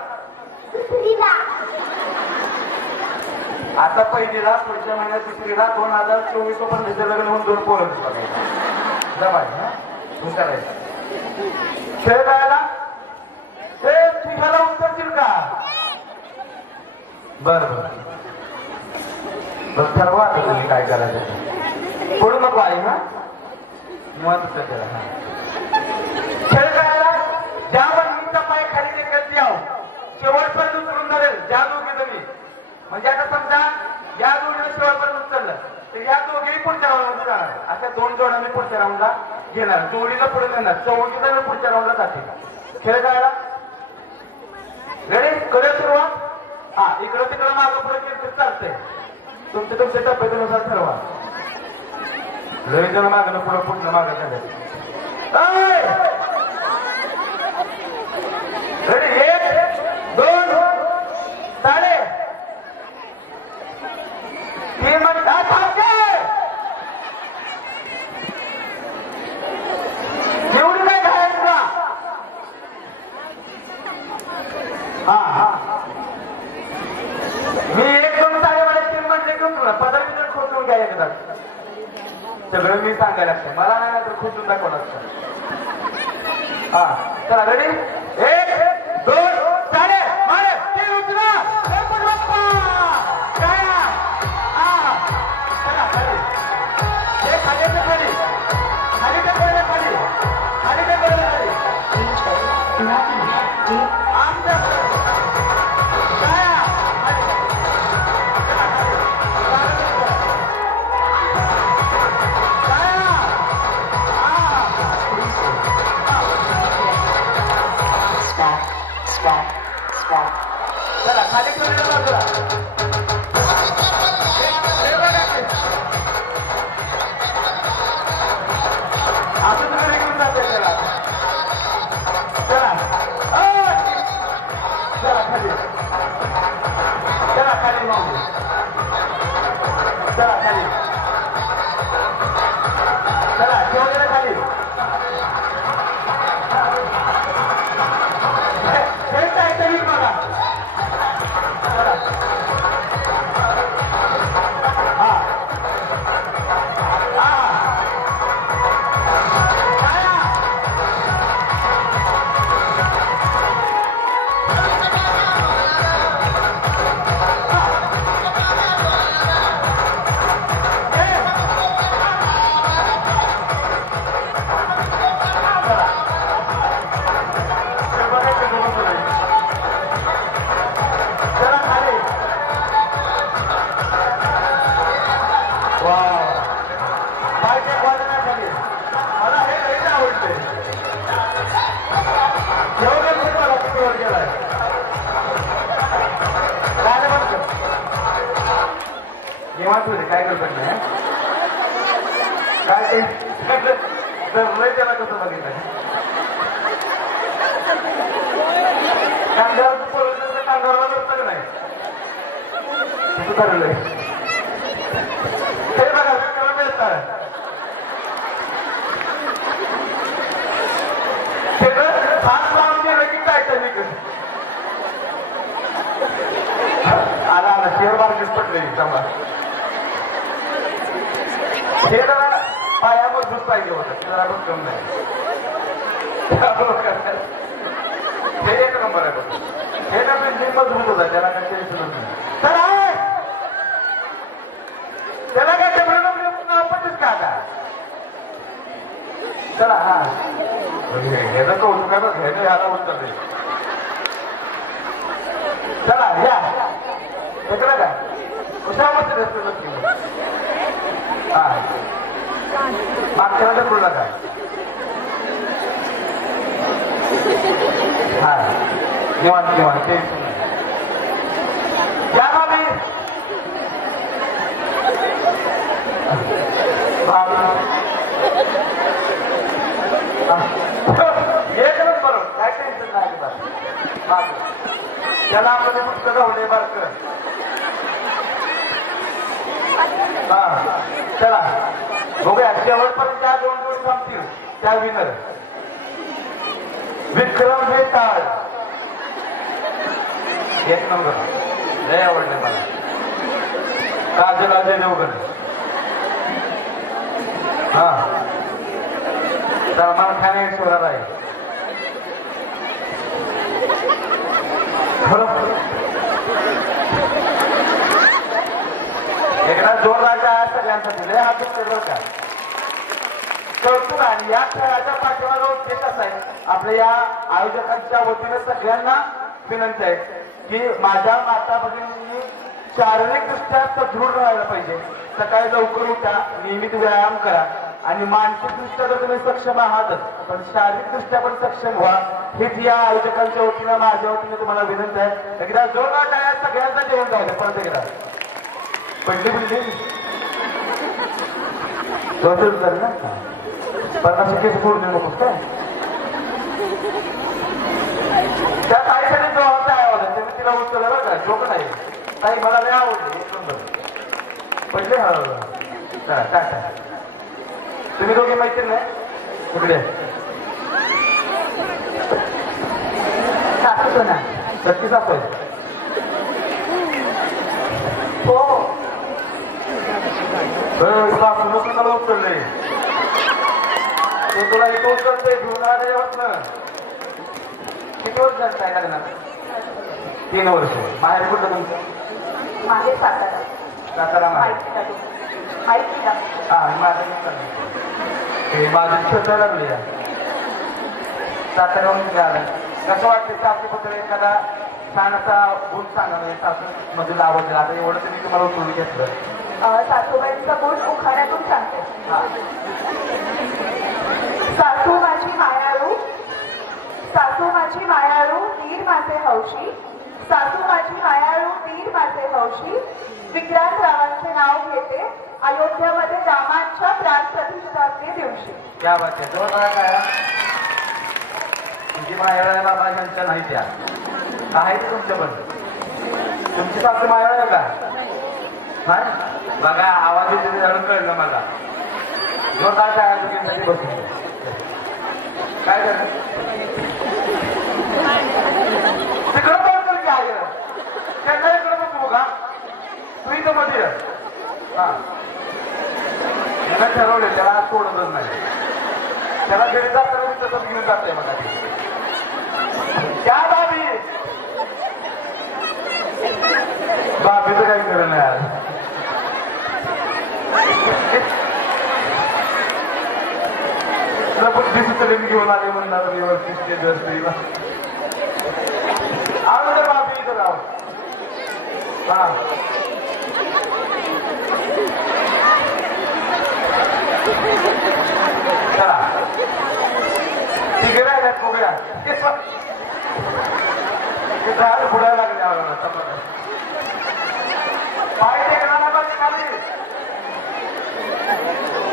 आता पहिलीला पुढच्या महिन्यात 3रीला 2024 पण लग्न होऊन 2 पोरं जमाय तू करायचं. खेळ करायला ते तुझ्याला उतरतील का. बर बर ठरवा आता तुम्ही काय करायचं. पुढे नको आई. हा मत त्याला खेळ करायला ज्या बहिणीचा पाय खाली देखील द्याव शेवटपर्यंत उतरून धरेल. ज्या दोघी तुम्ही म्हणजे आता समजा या जोडीला शेवटपर्यंत उचललं तर या दोघेही पुढच्या राऊंडला जाणार. अशा 2 जोड्या मी पुढच्या राऊंडला घेणार. जोडीला पुढे नेणार. चौघीला मी पुढच्या राऊंडला जाते. खेळ करायला रेडी करूया सुरुवात. हा इकडं तिकडं मागं पुढे केलं तर चालतंय. तुमच्या तब्येतीनुसार ठरवा. लई जण मागणं पुढं पुढलं मागं झालं. रेडी 1 2 साडे 3 म्हणता थांबते. एवढी काय घालायचं का. हा हा मी 1 2 साडे मला 3 म्हटले घेऊन तुला पदर बिदर खोचून घ्या एकदा. सगळं मी सांगायला लागतं. मला नाही तर खोचून दाखवलं असतं. हा चला रेडी 1 2 चाले मारे 3 उचला गणपती बाप्पा गाया चला खाली हे खाली ते खाली खाली ते खाली खाली खाली ते खाली आमच्या गाया चला खाली करूया बाजूला अजून घरी घेऊन जाते चला चला चला खाली चला खाली मागू चला खाली चला ठेवलेलं खाली बघा काय करत नाही काय त्याला कसं बघितलं कांद्यावर पळवलं कांद्यावर नसतं नाही तू ठरवलंय ते बघा हात लावून गेलं की काय त्यांनी आला आला शेअर मार्केट पडले जमा हे जरा पाया मजबूत पाहिजे होतं जरा कम नाही हे एक नंबर आहे बघ हे ना बिल्डिंग मजबूत होता त्याला काय टेन्शन नाही त्याला काय तेवढं का आता चला हा हे तर कौतुक आहे बघ हे ह्याला उत्तर दे चला या इकडे का कशामध्ये हा मागच्या नंतर बोलला का हा निवांत निवांत या मामी एक बरोबर काय टेन्शन नाही त्याला आपण पुस्तकं होणे बारक हा चला बघूया शेवटपर्यंत त्या 2 दिवस संपतील त्या विनर विक्रम बेताळ एक नंबर लय आवडले मला काजल अजय देवगण हा सलमान खान एक स्वरात आहे एकदा जोरदारच्या सगळ्यांसाठी लय हात बरं का कौतुक आणि या खेळाच्या पाठीमागा उद्देश असा आहे आपल्या या आयोजकांच्या वतीने सगळ्यांना विनंती आहे की माझ्या माता भगिनींनी शारीरिकदृष्ट्या सदृढ राहायला पाहिजे सकाळी लवकर उठा नियमित व्यायाम करा आणि मानसिकदृष्ट्या तर तुम्ही सक्षम आहातच पण शारीरिकदृष्ट्या पण सक्षम व्हा हेच या आयोजकांच्या वतीनं माझ्या वतीने तुम्हाला विनंती आहे एकदा जोरदार टाळ्या सगळ्यांचा जेवण जाऊ दे परत एकदा पडली बिल्डिंग दोन झाली ना 50 केस फोड देऊ नकोस काय त्या ताईसाठी जो होता आवाज त्यांनी तिला उचलला बरं का जोक नाही ताई मला लय आवडली एक नंबर पडले हळूहळू चला टाटा तुम्ही दोघे मैत्रीण नाही तिकडे सासू ना सक्की सासू आहे हो सासू नको मला उचलले तो तुला इथं उचलतोय घेऊन आल्यावर किती वर्ष झालं काय लग्नाला? 3 वर्ष. माहेर कुठलं तुमचं? माझे सातारा सातारा माहेर. माहिती का? हा माझं हे माझं छोटं लागलं या साताऱ्याहून मिळालं. कसं वाटतं सासूबद्दल एखादा छान असा गुण सांगा म्हणजे सासू मधील आवडलं. आता एवढं तर मी तुम्हाला उचलून घेतलं. सासूबाईंचा गुण उखाण्यातून सांगते. हा सासू माझी मायाळू, सासू माझी मायाळू, दीर माझे हौशी, सासू माझी मायाळू, दीर माझे हौशी, विक्रांत रावांचे नाव घेते अयोध्यामध्ये रामांच्या प्राण प्रतिष्ठापने दिवशी. क्या बात आहे. जवळ बघा काय तुमची मायाळ बाबा यांच्या नाही त्या आहे ते तुमच्या पण तुमची सासू मायाळ आहे का? नाही बघा आवाज येते जाणून कळलं मला. जोरदार काय साठी बसून काय करत तिकडं पण की आहे त्यांना इकडं बघू का तू इथं मध्ये हा याला ठरवले त्याला आज सोडतच नाही. त्याला घरी जाताना तसंच घेऊन जाते बघा ते त्या बाबी बाबीचं काही खरं नाही आज. बुद्धी घेऊन आले म्हणणार वरती स्टेजवर स्त्रीला आलो तर बाबी इथं राहू. हा चला तिघे राहिल्यात बघूया. झाड बुडायला लागले पाय टेकणार पाहिजे खाली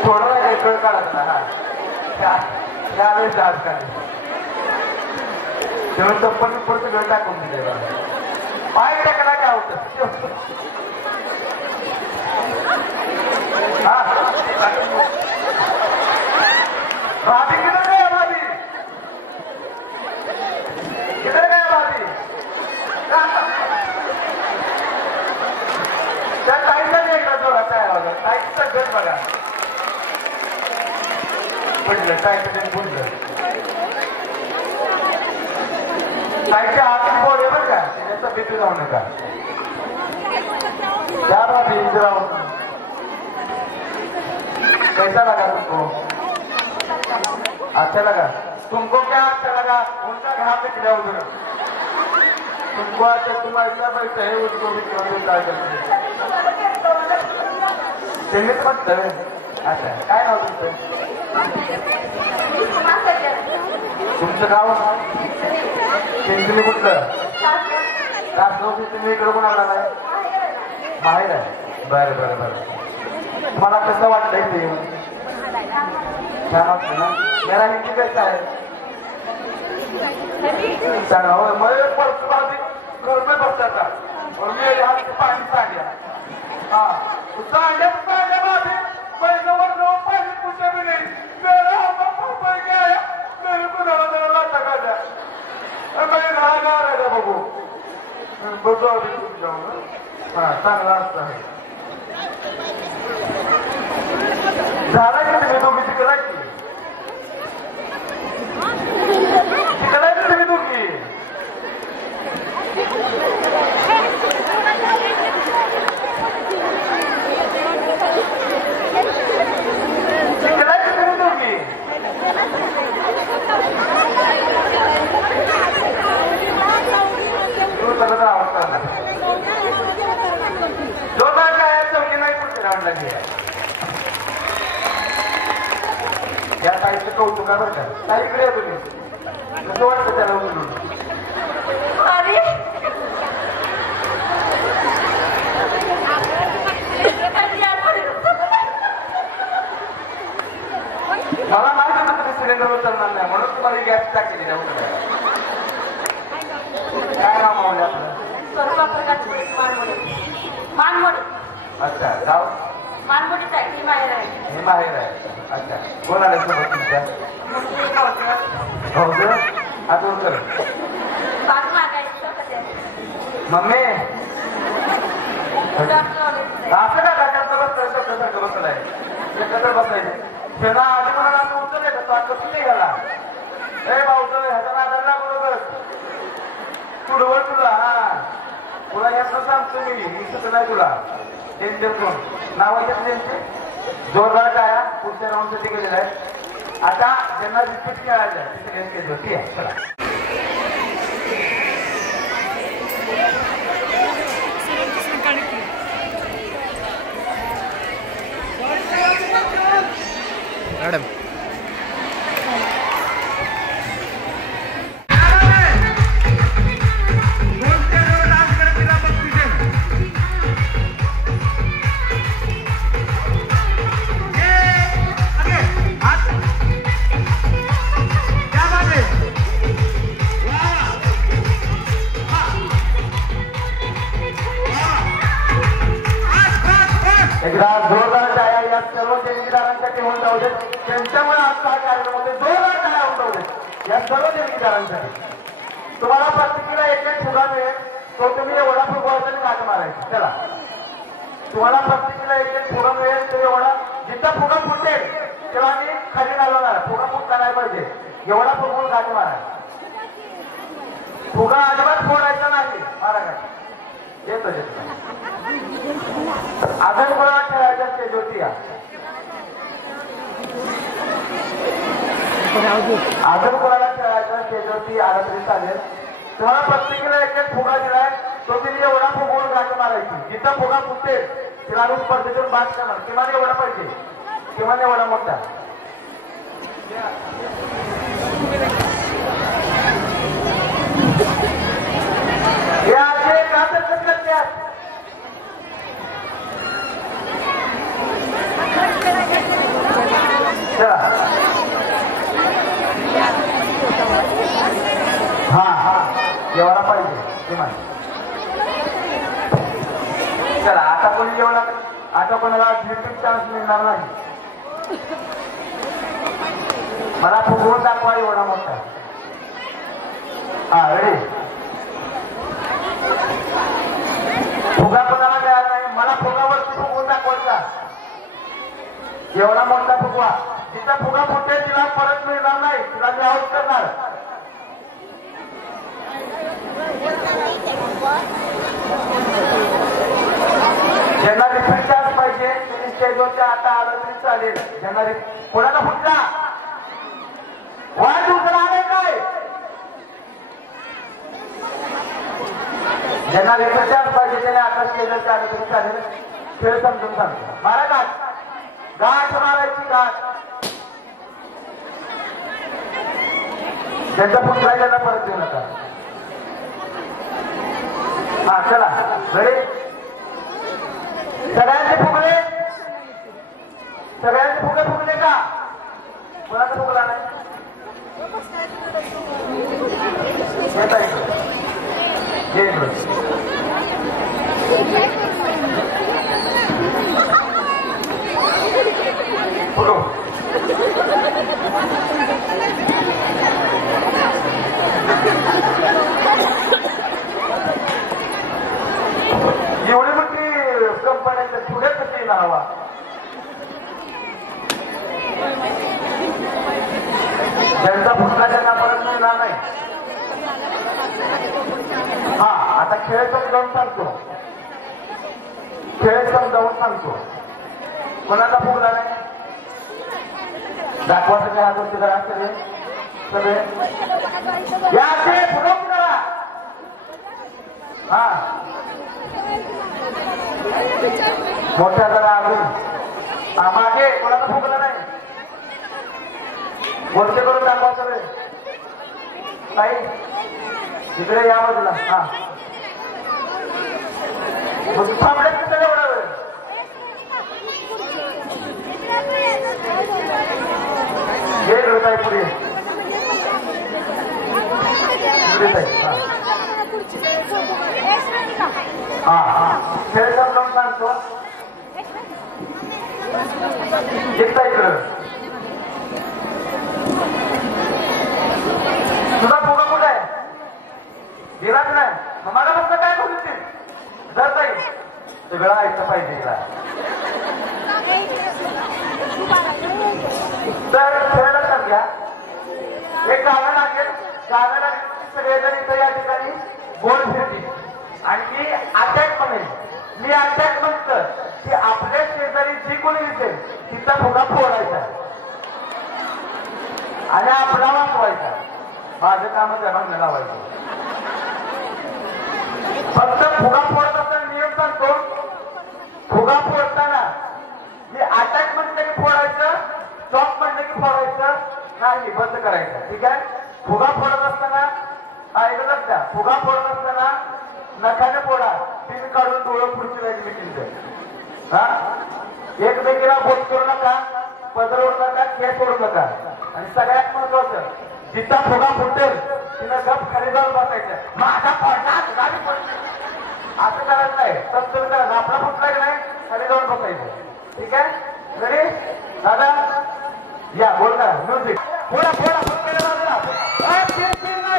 थोडं राहिले कळ काढायचा. हा त्यावेळेस झाड काढले तेव्हा चप्पल पुढचं घर टाकून दिले. पाय टेकला काय होतं हा भाभी किधर गया? भाभी किधर गया? भाभी त्या ताईचा नाही एकदा जोरात काय आवाज ताईचा घर बघा पडलं ताईचं बुडलं. ताईच्या हाती बोल बरं का त्याच्या भीती जाऊ नका. क्या भाभी इधर आओ. कैसा लगा तुमको? अच्छा लगा. तुमको क्या अच्छा लगा? उनका घाम में खिला उधर तुमको अच्छा तुम ऐसा बैठे है उसको भी क्यों काय करते त्यांनीच म्हटलं. अच्छा काय नाव तुमचं? तुमचं गाव चिंचणी कुठलं? राजगावची. तुम्ही इकडं कोण आला नाही? माहेर आहे. बरं बरं बरं. तुम्हाला कसं वाटतंय ते? छान वाटतं ना. मेरा हिंदी कैसा है? सांगा हो. मैं परसों घर में बसता था और मेरे हाथ से पानी सांडा. हाँ सांडे भाभी मैं पानी पूछा भी नहीं. मेरा हाथ पड़ गया मेरे को जरा लाता का दिया. मैं रहा रहेगा बघू बघू अभी कुछ जाऊंगा. हाँ चांगला असता है. झाला की तुम्ही दोघी तिकडा की तिकडा की तुम्ही दोघी तिकडा की तुम्ही दोघी तू सगळं आवडता जोरदार काय चौकी नाही पुढच्या राऊंडला घ्या. या ताईचं कौतुक आहे बरं का. ताईकडे तुम्ही कसं वाटतं त्याला उचलून? अरे मला माहिती होतं तुम्ही सिलेंडर उचलणार नाही म्हणून तुम्हाला गॅस टाकली नाही उचलायला. काय नाव मावले आपलं? मानमोडी. अच्छा गाव मानमोडीच आहे. ती माहेर आहे. हे माहेर आहे. अच्छा कोण आले सोबत तुमच्या? हो सर हातून कर बाग मागायचं कधी मम्मी तुला असं का त्याच्यात बसलं बसलाय एकत्र बसायचं. शेणा आधी मला उचलले का तो आता किती गेला. ए भाऊ ह्याचा नादाला बरोबर पुढवळ तुला हा तुला याचं सांगतो मी सुद्धा नाही तुला त्यांचे कोण नाव आहे त्यांचे जोरदार टाळ्या पुढच्या राऊंडसाठी गेलेला आहे. आता ज्यांना रिपीट खेळायचं आहे तिथे होती आहे. चला मॅडम एकदा जोरदार टाळ्या या सर्व देणगीदारांसाठी होऊन जाऊ देत. त्यांच्यामुळे आजचा हा कार्यक्रम होते. जोरदार टाळ्या होऊन जाऊ देत या सर्व देणगीदारांसाठी. तुम्हाला प्रत्येकीला एक एक फुगा मिळेल तो तुम्ही एवढा फुगवायचा आणि काट मारायचा. चला तुम्हाला प्रत्येकीला एक एक फुगा मिळेल तो एवढा जिथं फुगा फुटेल तेव्हा मी खाली घालवणार. फुगा फुटला नाही पाहिजे एवढा फुगवून काट मारायचा. फुगा अजिबात फोडायचा नाही. मारा काट येतो अजून कोणाला खेळायच्या स्टेजवरती या. अजून कोणाला खेळायच्या स्टेजवरती आला तरी चालेल. तुम्हाला प्रत्येकीला एक एक फुगा दिलाय तो तिने एवढा फुगवून गाठ मारायची. जिथं फुगा फुटेल तिला आम्ही स्पर्धेतून बाद करणार. किमान एवढा पाहिजे किमान एवढा मोठा. या जे कातच करतात चला हा एवढा पाहिजे किमान. चला आता कोणी एवढा आता कोणाला रिपीट चान्स मिळणार नाही. मला फुगवून दाखवा एवढा मोठा. हा रेडी. फुगा कोणाला मिळाला नाही. मला फुगावरती फुगवून दाखवायचा एवढा मोठा फुगवा. तिचा फुगा फुटेल तिला परत मिळणार नाही. तिला मी आउट करणार. ज्यांना रिपीट चान्स पाहिजे त्यांनी स्टेजवरच्या आता आलं तरी चालेल. ज्यांना कोणाला फुटला वाढ दुसरा आले काय ज्यांना रिपीट चान्स पाहिजे त्याने आता स्टेजवरच्या आलं तरी चालेल. खेळ समजून सांगतो. मारा गाठ गाठ मारायची गाठ. ज्यांचा फुटला त्यांना परत देऊ नका. हा चला रेडी. सगळ्यांचे फुगले सगळ्यांचे फुगे फुगले का कोणाचा फुगला नाही. येता फुगो. एवढी मोठी कंपन्यांच्या पुढे कशी येणार हवा. त्यांचा फुटला त्यांना परत मिळणार नाही. हा आता खेळ समजावून सांगतो. खेळ समजावून सांगतो. कोणाचा फुगला नाही दाखवायचं हात होते जरा सगळे सगळे या ते फुगव करा. हा मोठ्या जरा अजून मागे कोणाचा फुगला नाही. गोष्टी करून दाखवा सगळे. काही इकडे या बाजूला. हा थांबण्यात तिकडे एवढा वेळ. हे आहे पुढे हा हा खेळ समजावून सांगतो. जिंकता इकडं तुझा फुगा कुठे आहे दिलाच नाही. मग मला फक्त काय बोलते जर नाही सगळं ऐकलं पाहिजे. तर खेळायला सांगा एक गाणं लागेल. गाणं लागेल सगळेजण इथं या ठिकाणी गोल फिरती आणि मी अटॅक म्हणेन. मी अटॅक म्हणतं की आपल्या शेजारी जी कोणी दिसेल तिचा फुगा फोडायचा आणि आपला वाचवायचा. माझं कामच आहे भांडण लावायचं. फक्त फुगा फोडत असताना नियम सांगतो. फुगा फोडताना मी अटॅक म्हणलं की फोडायचं, स्टॉप म्हणलं की फोडायचं नाही, बंद करायचं. ठीक आहे. फुगा फोडत असताना ऐकलं लक्षात. फुगा फोडत असताना नखाने फोडा, पिन काढून डोळं पुढची जायची मिटिंग. हा, एकमेकीला बोट करू नका, पदर ओढू नका, केस ओढू नका. आणि सगळ्यात महत्वाचं, जिथं फुगा फुटेल तिनं गप खाली जाऊन बसायचं. माझा फोडला असं करायचं नाही. तत्पर करायचं. आपला फुटला की नाही खाली जाऊन बसायचं. ठीक आहे. रेडी दादा या बोल करा. म्युझिक फोडा फोडा फुटलेल्या बाजूला.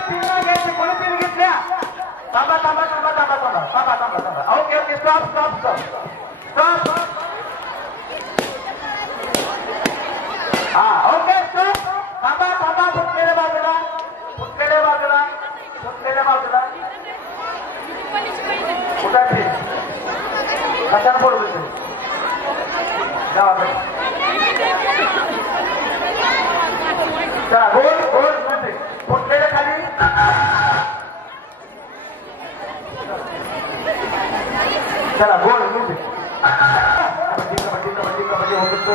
पिन घ्यायची. कोणी पिन घेतल्या? थांबा थांबा थांबा थांबा थांबा थांबा थांबा थांबा. Okay okay stop stop stop stop. हा ओके स्टॉप. थांबा थांबा. फुटलेल्या बाजूला फुटलेल्या बाजूला फुटलेल्या बाजूला. कुठं पिन कशाला फोडू देतो? चला गोल गोल म्युझिक. फुटलेल्या खाली चला गोल म्युझिक. कबड्डी कबड्डी कबड्डी कबड्डी होतो.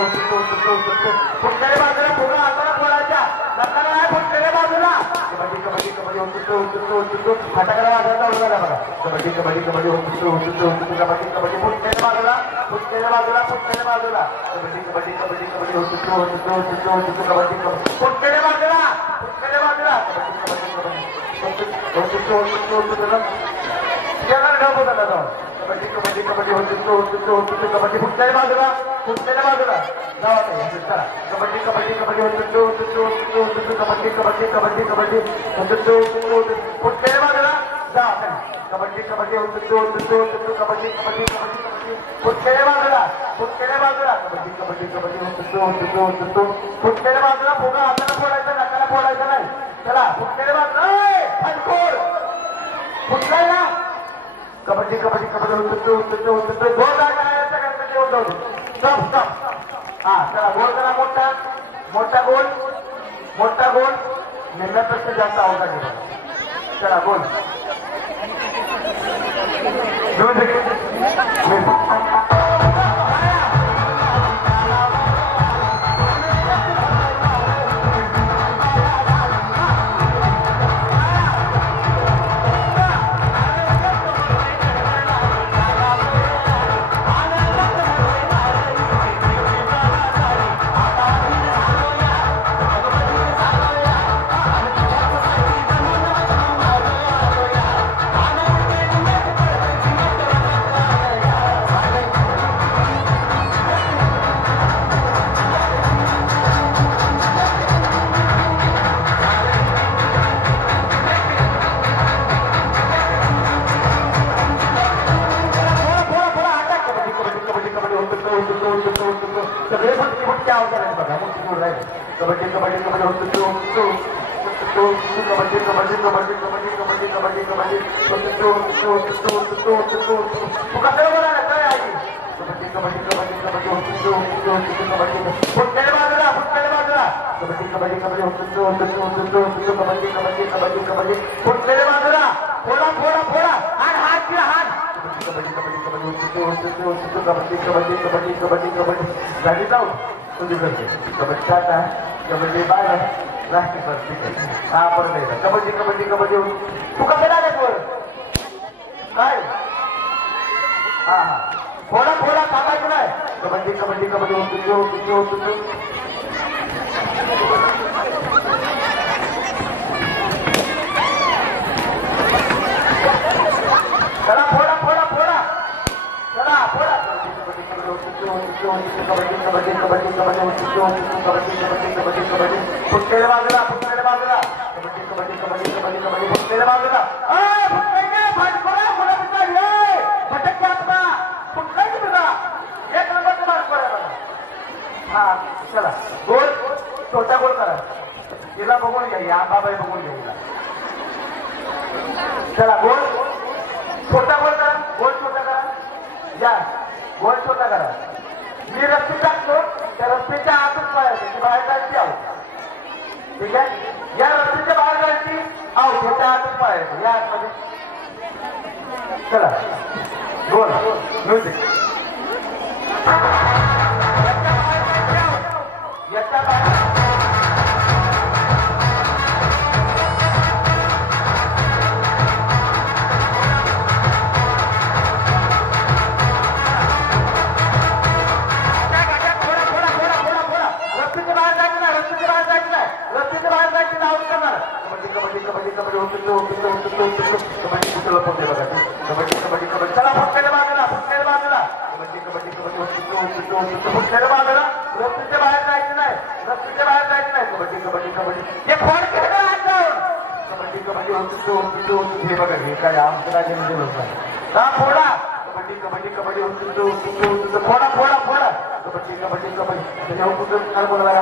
फुटलेल्या बाजूला फुगा हाताला फोडायच्या. नकाला नाही फुटलेल्या बाजूला. कबड्डी कबड्डी कबड्डी होतो. फटाकडा वाजायचा उडवायला बघा. कबड्डी कबड्डी कबड्डी होतो. कबड्डी कबड्डी फुटलेल्या बाजूला फुटलेल्या बाजूला फुटलेल्या बाजूला. कबड्डी कबड्डी कबड्डी कबड्डी होतो. कबड्डी कबड्डी फुटलेल्या बाजूला फुटलेल्या बाजूला. कबड्डी कबड्डी कबड्डी कबड्डी कबड्डी होतो. कबड्डी फुटलेल्या बाजूला फुटलेल्या बाजूला. चला कबड्डी कबड्डी कबड्डी होतो. कबड्डी कबड्डी कबड्डी कबड्डी होतो. फुटलेल्या बाजूला जा. कबड्डी कबड्डी होतो. कबड्डी कबड्डी कबड्डी फुटलेल्या बाजूला फुटलेल्या बाजूला. कबड्डी कबड्डी कबड्डी होतो. फुटलेल्या बाजूला फुगा हाताला फोडायचा, नकाला फोडायचा नाही. चला फुटलेल्या बाजूला फुटलाय ना. कबड्डी कबड्डी कबड्डी होतो. गोल करायचा गणपती होतो. Stop stop. हा चला गोल करा. मोठा मोठा गोल मोठा गोल. निम्म्यापेक्षा जास्त आवाज घेतला. चला गोल सगळे फटके फटके आवाज बघा. कबड्डी कबड्डी कबड्डी होतो. कबड्डी कबड्डी कबड्डी कबड्डी कबड्डी कबड्डी कबड्डी तू कसं बोलायला काय आहे? कबड्डी कबड्डी कबड्डी कबड्डी होतो. कबड्डी फुटलेल्या बाजूला फुटलेल्या बाजूला. कबड्डी कबड्डी कबड्डी होतो. कबड्डी कबड्डी कबड्डी कबड्डी फुटलेल्या बाजूला. फोडा फोडा फोडा. हात हात किंवा हात. कबड्डी कबड्डी कबड्डी होतो. कबड्डी कबड्डी कबड्डी कबड्डी कबड्डी झाली जाऊ तुझी करते. कबड्डी आता कबड्डी बाय राष्ट्रीय परत. हा परत कबड्डी कबड्डी कबड्डी होतो. तू कसं लागत वर काय? हा हा फोडा फोडा थांबायचं नाही. कबड्डी कबड्डी कबड्डी होतो. चला फोडा फोडा फोडा. चला फोडा. कबड्डी कबड्डी कबड्डी कबड्डी कबड्डी कबड्डी कबड्डी फुटलेल्या बाजूला फुटलेल्या बाजूला. कबड्डी कबड्डी कबड्डी कबड्डी कबड्डी फुटलेल्या बाजूला. भटक आपला फुटलाय की तुझा एक नंबरचा मार्क पडायला. हा चला गोल छोटा गोल करा. तिला बघून घ्या. आंबाबाई बघून घ्या. चला गोल करा. मी रस्सी टाकतो त्या रस्त्याच्या आतच पाहायचं बाहेर जायची आहोत. ठीक आहे. या रस्त्याच्या बाहेर जायची आहोत ह्याच्या आतच पाहायचं. या आतमध्ये चला बोल म्युझिक. याच्या बाहेर हे बघा हे काय आमचं राजाने दिलं का फोडा कबड्डी कबड्डी कबड्डी फोडा फोडा फोडा कबड्डी कबड्डी कबड्डी बोलायला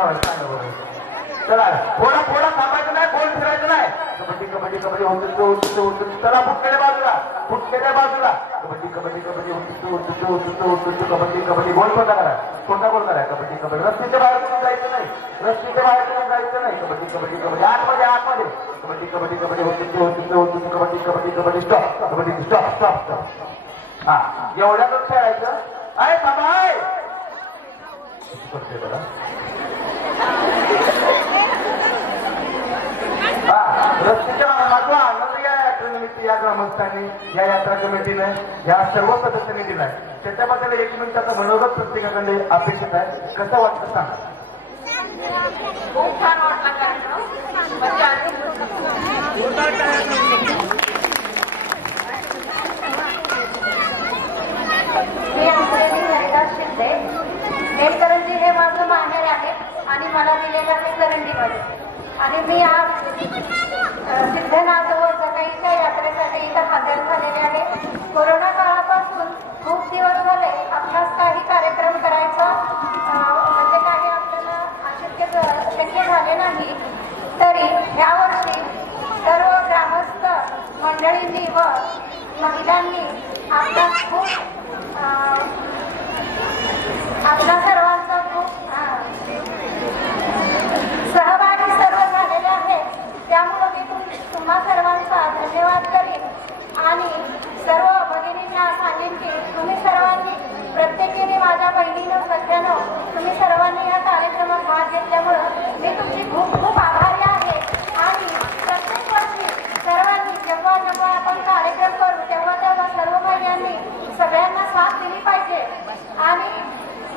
चला फोडा फोडा थांबायचं नाही गोल फिरायचं नाही कबड्डी कबड्डी कबड्डी चला फुटलेल्या बाजूला कबड्डी कबड्डी कबड्डी कबड्डी कबड्डी गोल कोणता करा कोणता गोल करा कबड्डी कबड्डी रस्त्याच्या बाहेर तुम्ही जायचं नाही रस्त्याच्या बाहेर तुम्ही जायचं नाही कबड्डी कबड्डी कबड्डी आतमध्ये आतमध्ये kabaddi kabaddi kabaddi kabaddi kabaddi kabaddi stop kabaddi stop stop stop. हा एवढ्यातच खेळायचं आहे बाबा करते बघा. रस्त्याच्या माझा आनंद या यात्रेनिमित्त या ग्रामस्थांनी या यात्रा कमिटीने या सर्व सदस्यांनी दिलाय त्याच्याबद्दल 1 मिनिटाचा मनोगत प्रत्येकाकडे अपेक्षित आहे. कसं वाटतं सांगा. खूप छान वाटला कार्यक्रम. मी अंजली हरिदास शिंदे. मेटकरंजी हे माझं माहेर आहे आणि मला दिलेलं आहे करंजीमध्ये. आणि मी आज सिद्धनाथ व जगाईच्या यात्रेसाठी इथं हजर झालेले आहे. कोरोना काळापासून खूप दिवस झाले आपणास काही कार्यक्रम करायचा म्हणजे काही आपल्याला शक्य झाले नाही. तरी ह्या वर्षी सर्व ग्रामस्थ मंडळींनी व महिलांनी आपल्या सर्वांचा खूप सहभागी सर्व झालेले आहे. त्यामुळे मी तुम्हा सर्वांचा धन्यवाद करीन आणि सर्व भगिनींना सांगेन की तुम्ही सर्वांनी प्रत्येकीने माझ्या बहिणीनं सध्यानं तुम्ही सर्वांनी या कार्यक्रमात भाग घेतल्यामुळं मी तुमची खूप खूप आभारी आहे. आणि प्रत्येक वर्षी सर्वांनी जेव्हा जेव्हा आपण कार्यक्रम करू तेव्हा तेव्हा सर्व महिलांनी सगळ्यांना साथ दिली पाहिजे आणि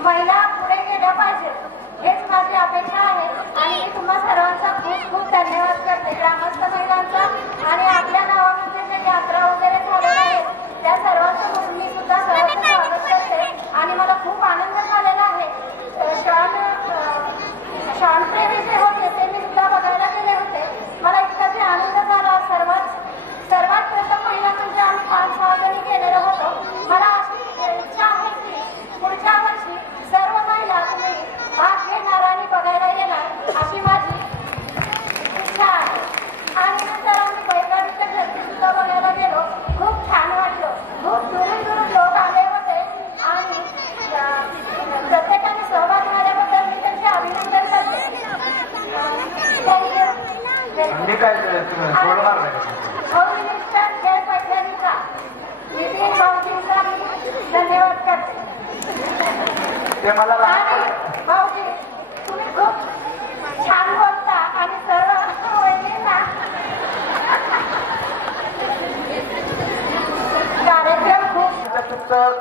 महिला पुढे गेल्या पाहिजेत हेच माझी अपेक्षा आहे. आणि मी तुम्हा सर्वांचा खूप खूप धन्यवाद करते ग्रामस्थ महिलांचा आणि आपल्या गावामध्ये ज्या यात्रा वगैरे झालेल्या आहेत त्या सर्वांचं मी सुद्धा सर्वांचं स्वागत करते. आणि मला खूप आनंद झालेला आहे. शांतप्रेमी जे होते ते मी सुद्धा बघायला गेले होते. मला इतका जे आनंद झाला. सर्वात प्रथम महिला म्हणजे आम्ही 5-6 जणी गेलेलो होतो. मला अशी इच्छा आहे की पुढच्या वर्षी सर्व महिला तुम्ही भाग घेणार आणि बघायला येणार अशी माझी इच्छा आहे. आणि नंतर आम्ही बैलगाडीच्या शर्यती सुद्धा बघायला गेलो. खूप छान वाटलं. खूप दुरून दुरून लोक आले होते आणि प्रत्येकाने सहभाग झाल्याबद्दल मी त्यांचे अभिनंदन करते. मिनिस्टर खेळ पैठणीचा नितीन भाऊजींचा धन्यवाद करते. आणि भाऊजी तुम्ही खूप छान बोलता आणि सर्व वहिनींना कार्यक्रम खूप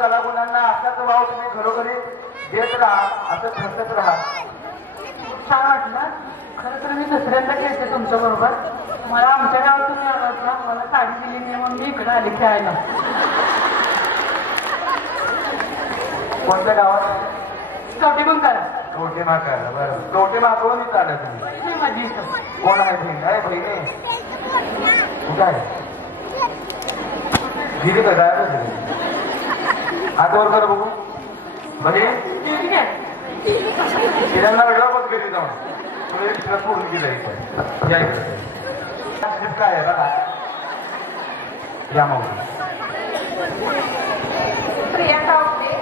कलागुणांना अशाच भाव तुम्ही घरोघरी देत राहा असं ठरत राहा. छान वाटलं. खरं तर मी दुसऱ्यांदा खेळते तुमच्या बरोबर. मला आमच्या गावातून ना मला साडी दिली नाही म्हणून मी इकडे आली खेळायला. कोणत्या गावात. कवटे पण करा. कवटे माकायला बरं. कवटे माकवून चालत तुम्ही. माझी इथं कोण आहे बहीण. आहे बहिणी कुठं आहे गेली का गायब. हातवर कर बघू बहीण. ठीक आहे. तिला वेगळा बघ घरी जाऊन तिला पूर्ण केलं काय आहे बघा. या मग प्रिया कावटे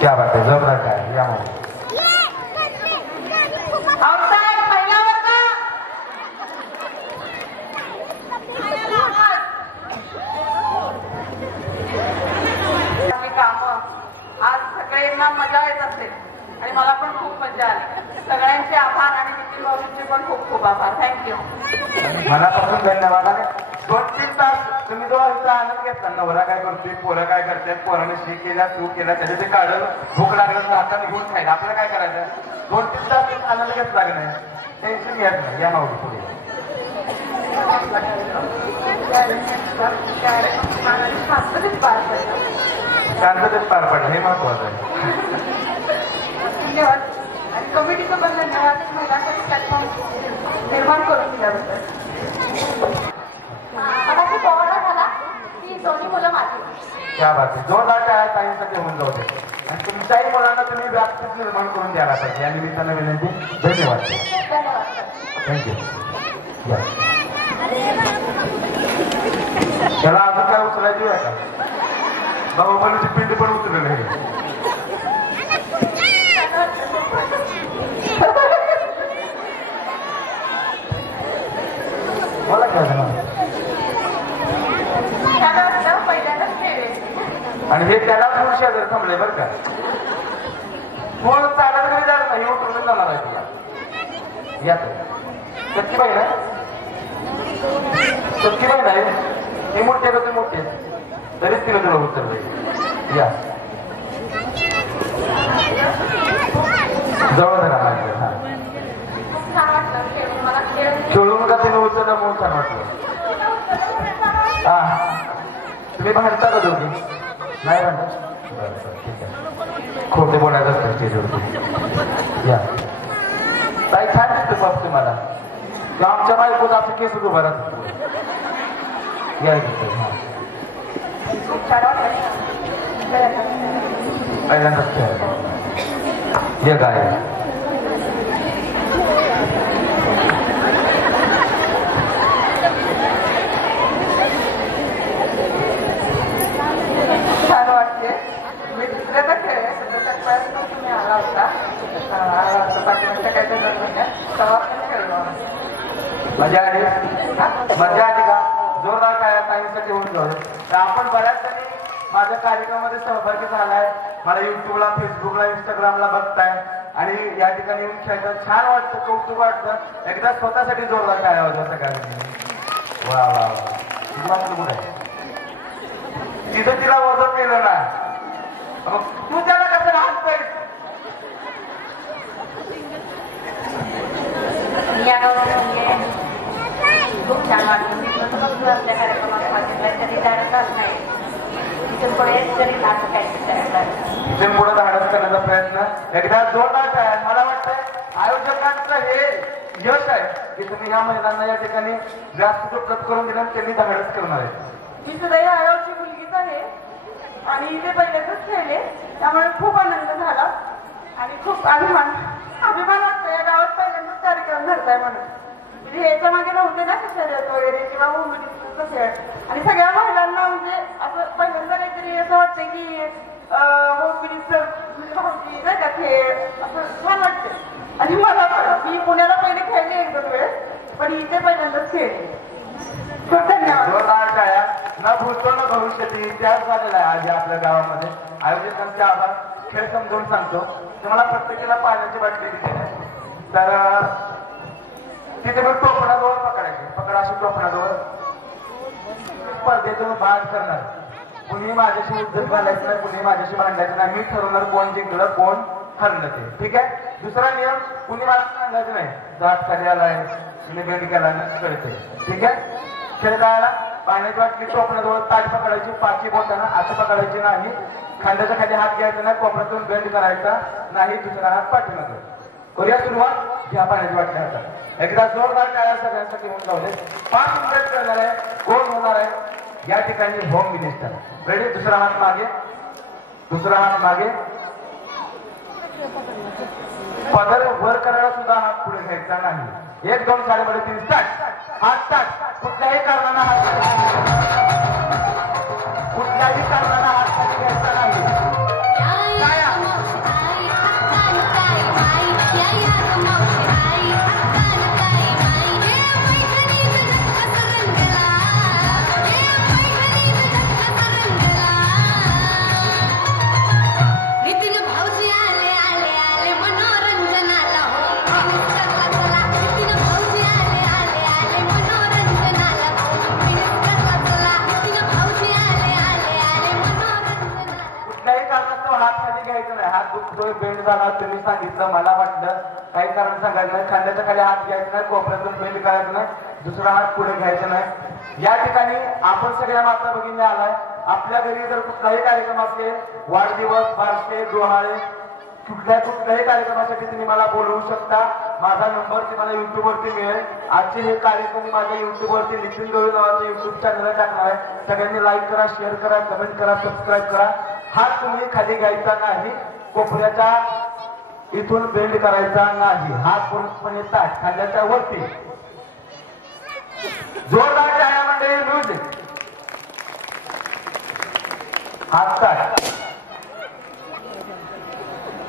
क्या बात आहे, जोरदार काय या मग. आउटसाइड पहिला वर्ग. कामं आज सगळ्यांना मजा येत असेल आणि मला पण खूप मजा आली. सगळ्यांचे आभार आणि नितीन भाऊंचे पण खूप खूप आभार. थँक्यू. मनापासून धन्यवाद. आणि 2-3 तास तुम्ही जो आमचा आनंद घेतला, नवरा काय करतोय, पोरं काय करतात, पोराने शी केला तू केला त्याचे ते काढून भूक लागलं हाताने घेऊन खायला. आपल्याला काय करायचं, 2-3 तास आनंद घेतला की नाही, टेन्शन घ्यायचं नाही. या माऊली पुढे शांततेत पार पडलं हे महत्वाचं आहे. धन्यवाद. आणि कमिटीचं पण धन्यवाद महिलांसाठी प्लॅटफॉर्म निर्माण करून दिल्याबद्दल. आता खूप ओरडा झाला की दोन्ही मुलं माझी. क्या बात आहे, जोरदार काय ताईंसाठी होऊन जाऊ दे. आणि तुमच्याही मुलांना तुम्ही व्यासपीठ निर्माण करून द्यायला पाहिजे या निमित्तानं विनंती. धन्यवाद. धन्यवाद. थँक्यू. त्याला अजून काय उचलायची आहे का, बाहुबलीची पिंड पण उचलेलं आहे. मला काय झालं, पहिल्यांदाच खेळ. आणि हे त्याला मूळ शेजारी थांबले बरं का. मूळ चालत घरी जाणार नाही, उतरून जाणार आहे तुला. या सख्खीबाई ना, सख्खीबाई नाही, हे मोठे का ते मोठे तरीच तिला तुला उतरले. या जवळ धरा माझ्या. हा खूप छान वाटलं खेळून. मला खेळ खेळून का तिने उचललं म्हणून छान वाटलं. हा तुम्ही भांडता का दोघी, नाही भांडत, बरं बरं ठीक आहे. खोटे बोलायचं असतं स्टेजवरती. या ताई छान दिसते बाप तुम्हाला, आमच्या बायकोच आपले केस उभं राहतात. या इथे. हा खूप छान वाटलं. पहिल्यांदाच खेळ हे काय छान वाटते. मी दुसऱ्याचा खेळ आहे, त्याचा तुम्ही आला होता पाठीमागच्या काही महिन्यात तेव्हा खेळलो. मजा आली, मजा आली का, जोरदार काय ताईंसाठी होऊन जाऊ. तर आपण बऱ्याच जणी माझ्या कार्यक्रमामध्ये सहभागी झालाय, मला युट्यूबला, फेसबुकला, इंस्टाग्रामला बघताय आणि या ठिकाणी येऊन खेळतात. छान वाटतं, कौतुक वाटतं. एकदा स्वतःसाठी जोरदार काय होतं सगळ्यांनी. वा वा वा, तुला कुठे आहे तिथं तिला वजन केलं ना, मग तू त्याला कसं राहतोय. या गावात खूप छान वाटलं. आपल्या कार्यक्रमाला बघितलं तरी जाणतच नाही, तिथून पुढे तरी असं काहीतरी करायला इथून पुढे धाडस करण्याचा प्रयत्न एकदा जोरदार आहे. मला वाटतंय आयोजकांचं हे यश आहे की तुम्ही या महिलांना या ठिकाणी जास्त उपलब्ध करून दिलं, त्यांनी धाडस करणार आहे. मी सुद्धा या आयोची मुलगीच आहे आणि इथे पहिल्यांदाच खेळले, त्यामुळे खूप आनंद झाला आणि खूप अभिमान वाटतो या गावात पहिल्यांदाच कार्यक्रम धरताय म्हणून. म्हणजे याच्या मागे नव्हते ना शर्यत वगैरे किंवा वुमन्सचा खेळ, आणि सगळ्या महिलांना म्हणजे असं पहिल्यांदा काहीतरी असं वाटतं की वुमन्सचं म्हणजे भाऊजी नाही का खेळ असं छान वाटतं. आणि मला मी पुण्याला पहिले खेळले 1-2 वेळेस, पण इथे पहिल्यांदाच खेळले. खूप धन्यवाद. जोरदार टाळ्या. न भूतो न भविष्यातील इतिहास झालेला आहे आज आपल्या गावामध्ये. आयोजकांचे आभार. खेळ समजावून सांगतो तुम्हाला. प्रत्येकाला पाण्याची बाटली दिली आहे, तर तिथे मी टोपणाजवळ पकडायची, पकडा अशी टोपणाजवळ स्पर्धेतून भाग करणार. कुणी माझ्याशी उद्धत घालायचं नाही, कुणी माझ्याशी भांडायचं नाही. मी ठरवणार कोण जिंकलं कोण हरलं ते. ठीक आहे. दुसरा नियम, कुणी मला सांगायचं नाही दाट खाली आलाय तुम्ही बेंड केला कळते. ठीक आहे. खेळ खेळायला पाण्याची बाटली टोपणाजवळ ताट पकडायची, पाची बोटांना अशी पकडायची नाही, खांद्याच्या खाली हात घ्यायचा नाही, कोपऱ्यातून बेंड करायचा नाही, दुसरा हात पाठीमागे. करूया सुरुवात. घ्या पाण्याची बाटली हातात. एकदा जोरदार टाळ्या सगळ्यांसाठी होऊन जाऊ दे. 5 मिनिट करणार आहे. कोण होणार आहे या ठिकाणी होम मिनिस्टर. रेडी. दुसरा हात मागे, दुसरा हात मागे, पदर वर करायला सुद्धा हात पुढे घ्यायचा नाही. 1 2 3 4 स्टार्ट. हात स्टार्ट. कुठल्याही कारणानं हात कुठल्याही कारणानं हात खाली घ्यायचा नाही. जाणार तुम्ही सांगितलं, मला वाटलं काही कारण सांगायचं नाही, खांद्याच्या खाली हात घ्यायचा नाही, कोपऱ्यातून बेंड करायचं नाही, दुसरा हात पुढे घ्यायचा नाही. या ठिकाणी आपण सगळ्या माता भगिनी आलाय. आपल्या घरी जर कुठलाही कार्यक्रम असेल, वाढदिवस, बारसे, डोहाळे, कुठल्याही कार्यक्रमासाठी तुम्ही मला बोलवू शकता. माझा नंबर तुम्हाला युट्यूब वरती मिळेल. आजचे हे कार्यक्रम माझ्या युट्यूब वरती नितीन गवळी नावाच्या युट्यूब चॅनलला टाकणार आहे. सगळ्यांनी लाईक करा, शेअर करा, कमेंट करा, सबस्क्राईब करा. हात तुम्ही खाली घ्यायचा नाही, कोपऱ्याच्या इथून बेंड करायचा नाही, हात पूर्णपणे ताट खांद्याच्या वरती. जोरदार टाळ्या मंडळी, म्युझिक. हात ताट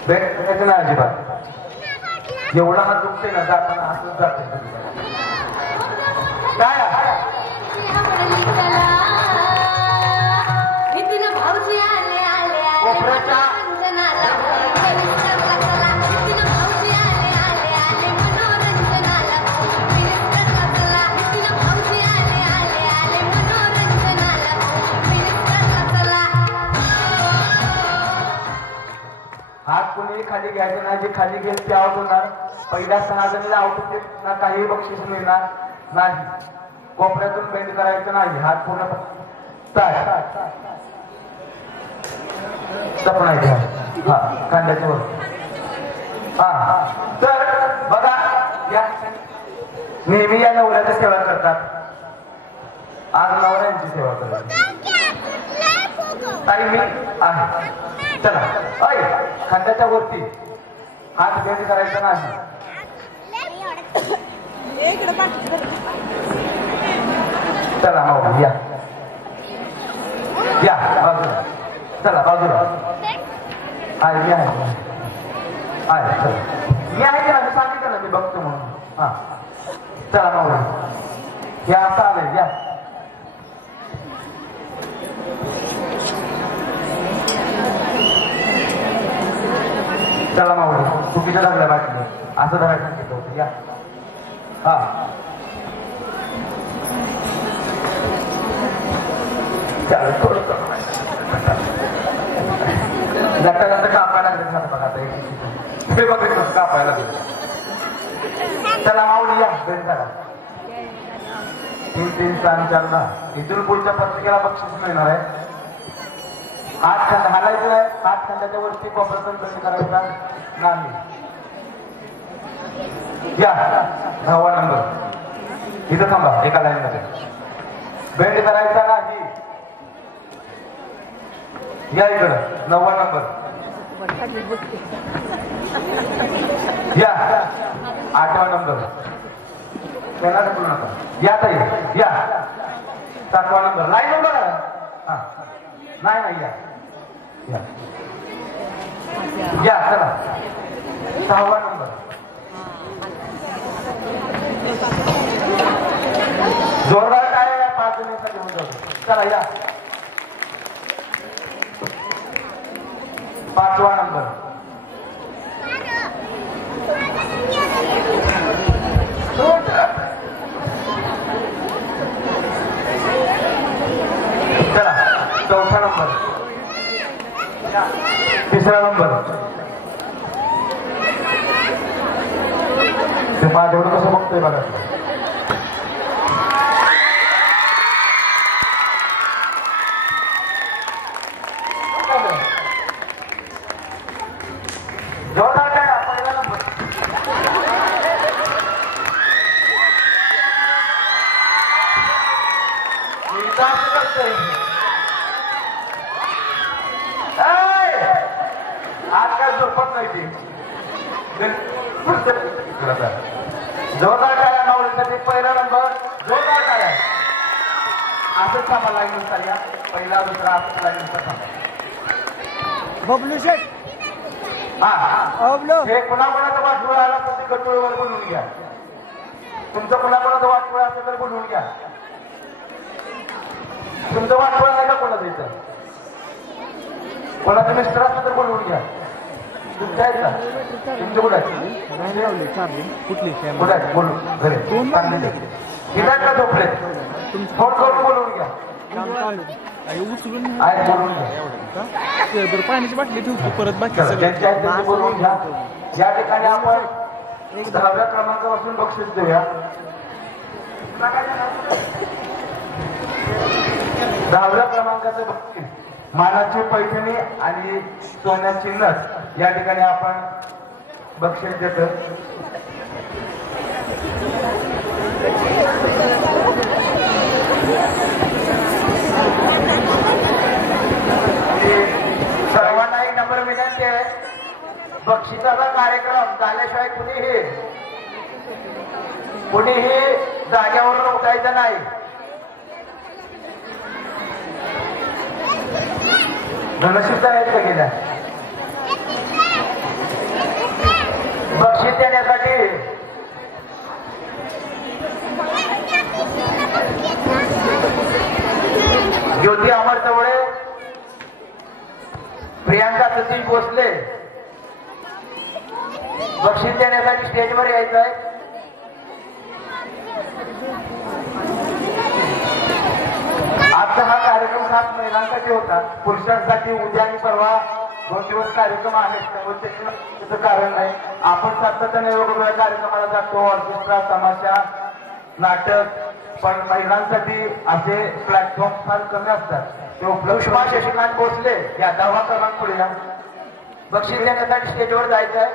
बेंड करायचं नाही अजिबात. एवढा हात दुखते ना जाताना असंच जाते. काय कोपऱ्याच्या हात कोणी खाली घ्यायचं नाही. जे खाली घेऊन ते आउट होणार. पहिल्या 6 जणीला आउट होते ना, काही बक्षीस मिळणार नाही. कोपऱ्यातून बेंड करायचं नाही, हात पूर्ण तपणायचे. हा खांद्याच्या वर. हा तर बघा, या नेहमी या नवऱ्याची सेवा करतात, आज नवऱ्यांची सेवा करतात. ताई मी आहे. चला खांद्याच्या वरती हात बेंड करायचा नाही. चला हो या या बाजूला. चला बाजूला आहे. मी आहे चला. मी आहे का मी सांगितलं ना, मी बघतो म्हणून. हा चला मावळा या. असं आलंय या. चला मावळा चुकीच्या लागल्या बाटली असं धरायचं होतं. या हा थोडं जाता जाता कापायला लागलं बघा. आता हे बघायचं कापायला लागलं. चला माऊली या बेंड करा. 3 3 6 4 10. इथून पुढच्या प्रत्येकाला बक्षीस मिळणार आहे. हात खांदा हालायचं आहे. हात खांद्याच्या वरती कोपऱ्यातून बेंड करायचा नाही. या 9वा नंबर इथं थांबा एका लाईन मध्ये. बेंड करायचा नाही. या इकडं 9वा नंबर. या 8वा नंबर. त्याला ढकलू नका. या ताई या 7वा नंबर. लाईन नंबर हा नाही नाही या या चला 6वा नंबर. जोरदार काय 5 जणांसाठी होऊन जातो. चला या 5वा नंबर. चला 4था नंबर. 3रा नंबर. ते माझ्या एवढं कसं बघतोय बघा. जोरदार काय 1ला नंबर. आज काय झोपत नाही ती. जोरदार टाळ्या मावळीसाठी 1ला नंबर. जोरदार टाळ्या. असंच थांबा लाईन नुसार या. 1ला 2रा असंच लाईन नुसार थांबा. बबलू शेठ हे कुणाकोणाचा वाटोळ आला तर ते गटोळीवर बनवून घ्या. तुमचं कुणाकोणाचा वाटोळ असेल तर बनवून घ्या. तुमचं वाटोळ नाही का कोणाचं इथं? कोणाचं मिस्टर असलं तर बोलवून घ्या. तुमच्या आहेत का? तुमचं कुठे कुठली कुठे आहेत? बोलू घरी इथं का झोपले? फोन करून बोलवून घ्या. काम चालू आहे. उचलून आहे बोलून घ्या. ते बरं पाण्याची बाटली ठेवतो परत बाकी चला, सगळं. ज्यांच्या आहेत त्यांचे बोलवून घ्या. या ठिकाणी आपण 10व्या क्रमांकापासून बक्षीस देऊया. 10व्या क्रमांकाचं बक्षीस मानाची पैठणी आणि सोन्याची नथ या ठिकाणी आपण बक्षीस देतो. सर्वांना एक नंबर विनंती आहे, बक्षिसाचा कार्यक्रम झाल्याशिवाय कुणीही जागेवरून उठायचं नाही. धनसिद्ध आहेत का गेल्या बक्षीस देण्यासाठी ज्योती अमर चवळे, प्रियांका सतीश भोसले बक्षीस देण्यासाठी स्टेजवर यायचं आहे. आजचा हा कार्यक्रम खास महिलांसाठी होता. पुरुषांसाठी उद्या आणि परवा 2 दिवस कार्यक्रम आहेत, त्याचं कारण नाही. आपण सातत्याने वेगवेगळ्या कार्यक्रमाला जातो, ऑर्केस्ट्रा, तमाशा, नाटक, पण महिलांसाठी असे प्लॅटफॉर्म फार कमी असतात. ते उपलब्ध. सुषमा शशिकांत भोसले या 10वा क्रमांक पुढे या. बक्षीस देण्यासाठी स्टेजवर जायचं आहे.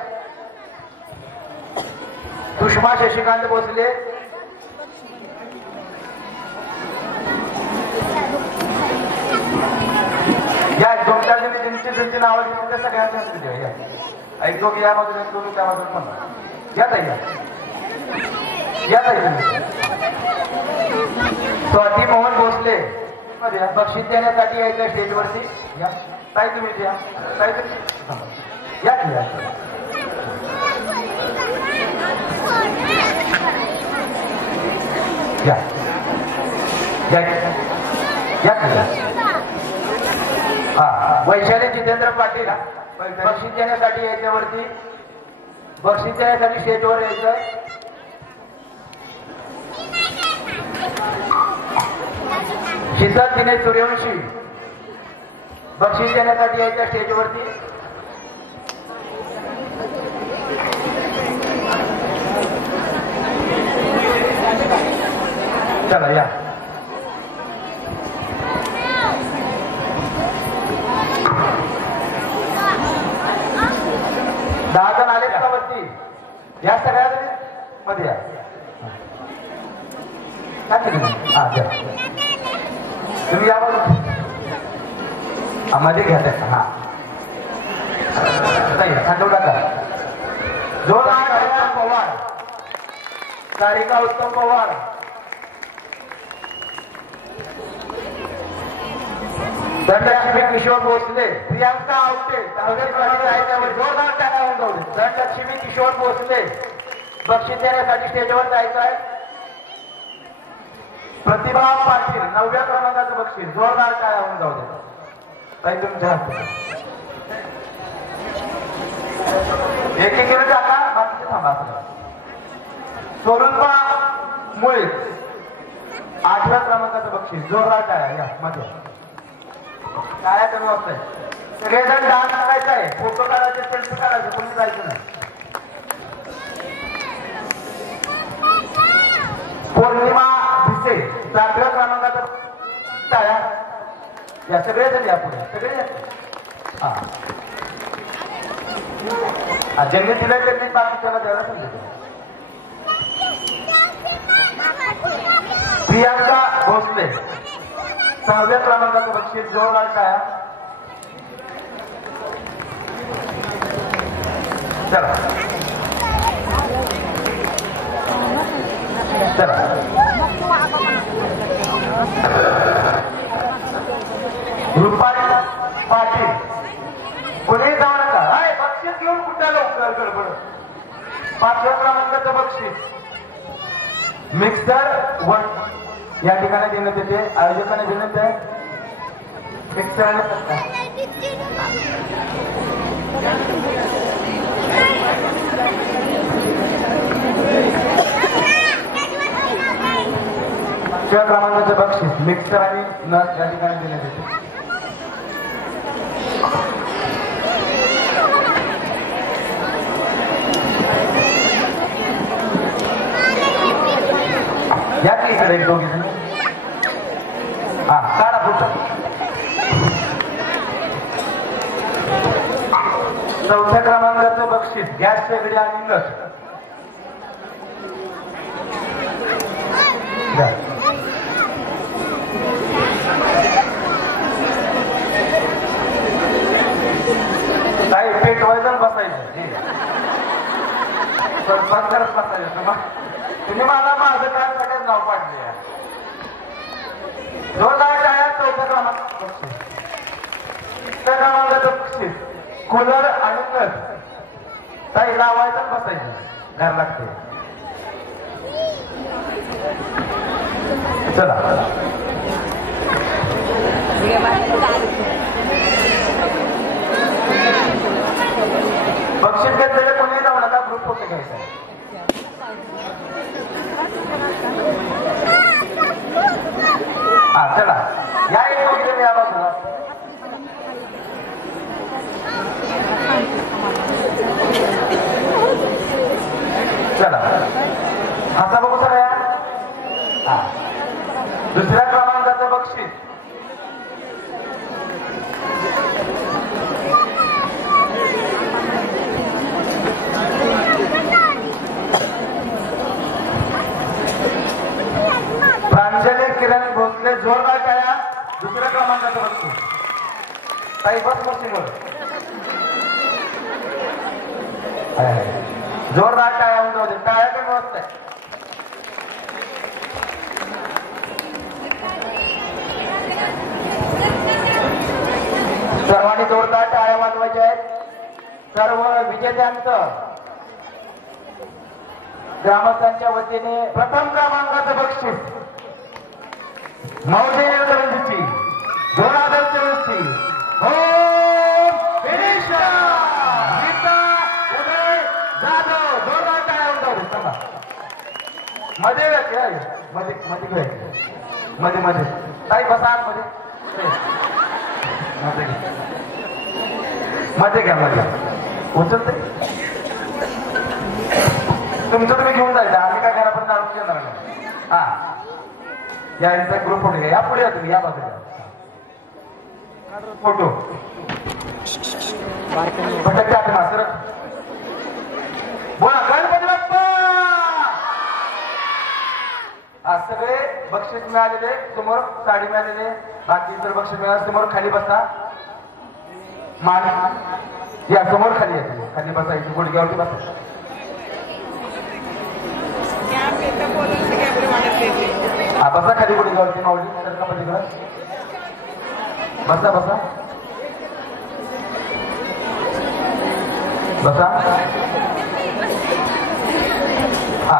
सुषमा शशिकांत भोसले या 2-4 जणी ज्यांची नावं घेतली त्या सगळ्यांच्या हस्ते द्या. या एक दोघी यामधून एक दोघी त्यामधून पण या ताई या ताई. स्वाती मोहन भोसले बक्षीस देण्यासाठी यायचं स्टेजवरती. या ताई तुम्ही या ताई तुम्ही या वैशाली जितेंद्र पाटील बक्षीस देण्यासाठी याच्यावरती बक्षीस देण्यासाठी स्टेजवर यायचं. शीतल दिनेश सूर्यवंशी बक्षीस देण्यासाठी यायच्या स्टेजवरती. चला या. दहा जण आले का वरती? या सगळ्या मध्ये या. तुम्ही या बघ मध्ये घ्या. हा खांदव टाका. जोरदार पवार, सारिका उत्तम पवार, धनलक्ष्मी किशोर भोसले, प्रियांका आवटे, जोरदार टाका. धनलक्ष्मी किशोर भोसले बक्षीस देण्यासाठी स्टेजवर जायचं आहे. प्रतिभा पाटील 9व्या क्रमांकाचं बक्षीस. जोरदार टाळ्या होऊन जाऊ दे ताई तुमच्या हस्ते. एक टाका, बाकीचे थांबा. सोरुल्पा मुळे 8व्या क्रमांकाचं बक्षीस. जोरदार टाळ्या या मध्ये. टाळ्या कमी वाजताय. सगळेजण डान्स करायचा आहे, फोटो काढायचे, सेल्फी काढायचे, कोणी जायचं नाही. पौर्णिमा भिसे 7व्या क्रमांकाचं. टाळ्या या सगळेजण या पुढे. सगळे ज्यांनी दिलं त्यांनी बाकीच्याला द्यायला सांगितलं. प्रियांका भोसले 6व्या क्रमांकाचं बक्षीस. जोरदार टाळ्या. चला चला. रुपाली पाटील कुठेही जाऊ नका. बक्षीस घेऊन कुठं लवकर गडबड. 5व्या क्रमांकाचं बक्षीस. मिक्सर 1 या ठिकाणी देण्यात येते. आयोजकांना विनंती आहे मिक्सर शिव क्रमांकाचं बक्षीस मिक्सर आणि नस या ठिकाणी देण्यात येते. या की इकडे एक दोघी जण. हा काढा पुढचं. चौथ्या क्रमांकाचं बक्षीस गॅस शेगडी आणि नस. काही पेट व्हायचं बसायचं पण करत बसायचं. तुम्ही मला माझं काय सगळ्यात नाव पाडले. जोरदार टाळ्या. चौथ्या क्रमांक बक्षीस. त्या क्रमांकाचं बक्षीस कूलर आणि नस. काही लावायचं बसायचं घर लागते. चला बक्षीस घेतलेले कोणी जाऊ नका. ग्रुप फोटो घ्यायचा. हा चला या एक वगैरे या बाजूला. चला आता बघू सगळ्या. हा दुसऱ्या क्रमांकाचं बक्षीस प्रांजली किरण भोसले. जोरदार टाळ्या. दुसऱ्या क्रमांकाचं बक्षीस. काही बस मशीनवर जोरदार टाळ्या होऊन जाऊ दे. टाळ्या कमी वाजत आहे. सर्वांनी जोरदार टाळ्या वाजवायच्या आहेत. सर्व विजेत्यांचं ग्रामस्थांच्या वतीने प्रथम क्रमांकाचं बक्षीस मौजे करंजीची 2024ची जाधव. जोरदार टाळ्या होऊन जाऊ दे. मध्ये मध्ये मध्ये मध्ये मध्ये काही बसा मध्ये मध्ये घ्या. मध्ये उचलते तुमचं तुम्ही घेऊन जायचं. आम्ही काय घरापर्यंत आणून येणार नाही. हा या यांचा ग्रुप फोटो घ्या. या पुढे या तुम्ही. या बाजूला फोटो भटकते आहे मात्र. बोला गणपती बाप्पा. आज सगळे बक्षीस मिळालेले समोर साडी मिळालेले. बाकी इतर बक्षीस मिळाले समोर खाली बसा. मान या समोर खाली येते. खाली बसायची. गुडघ्यावरती बसा. हा बसा खाली गुडघ्यावरती. माऊली सरका पलीकडं बसा. बसा बसा. हा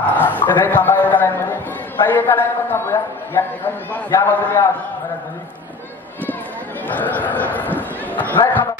सगळे थांबा एका लाईन मध्ये. काही एका लाईन मध्ये थांबूया. या ठिकाणी या बाजूला नाही थांबा.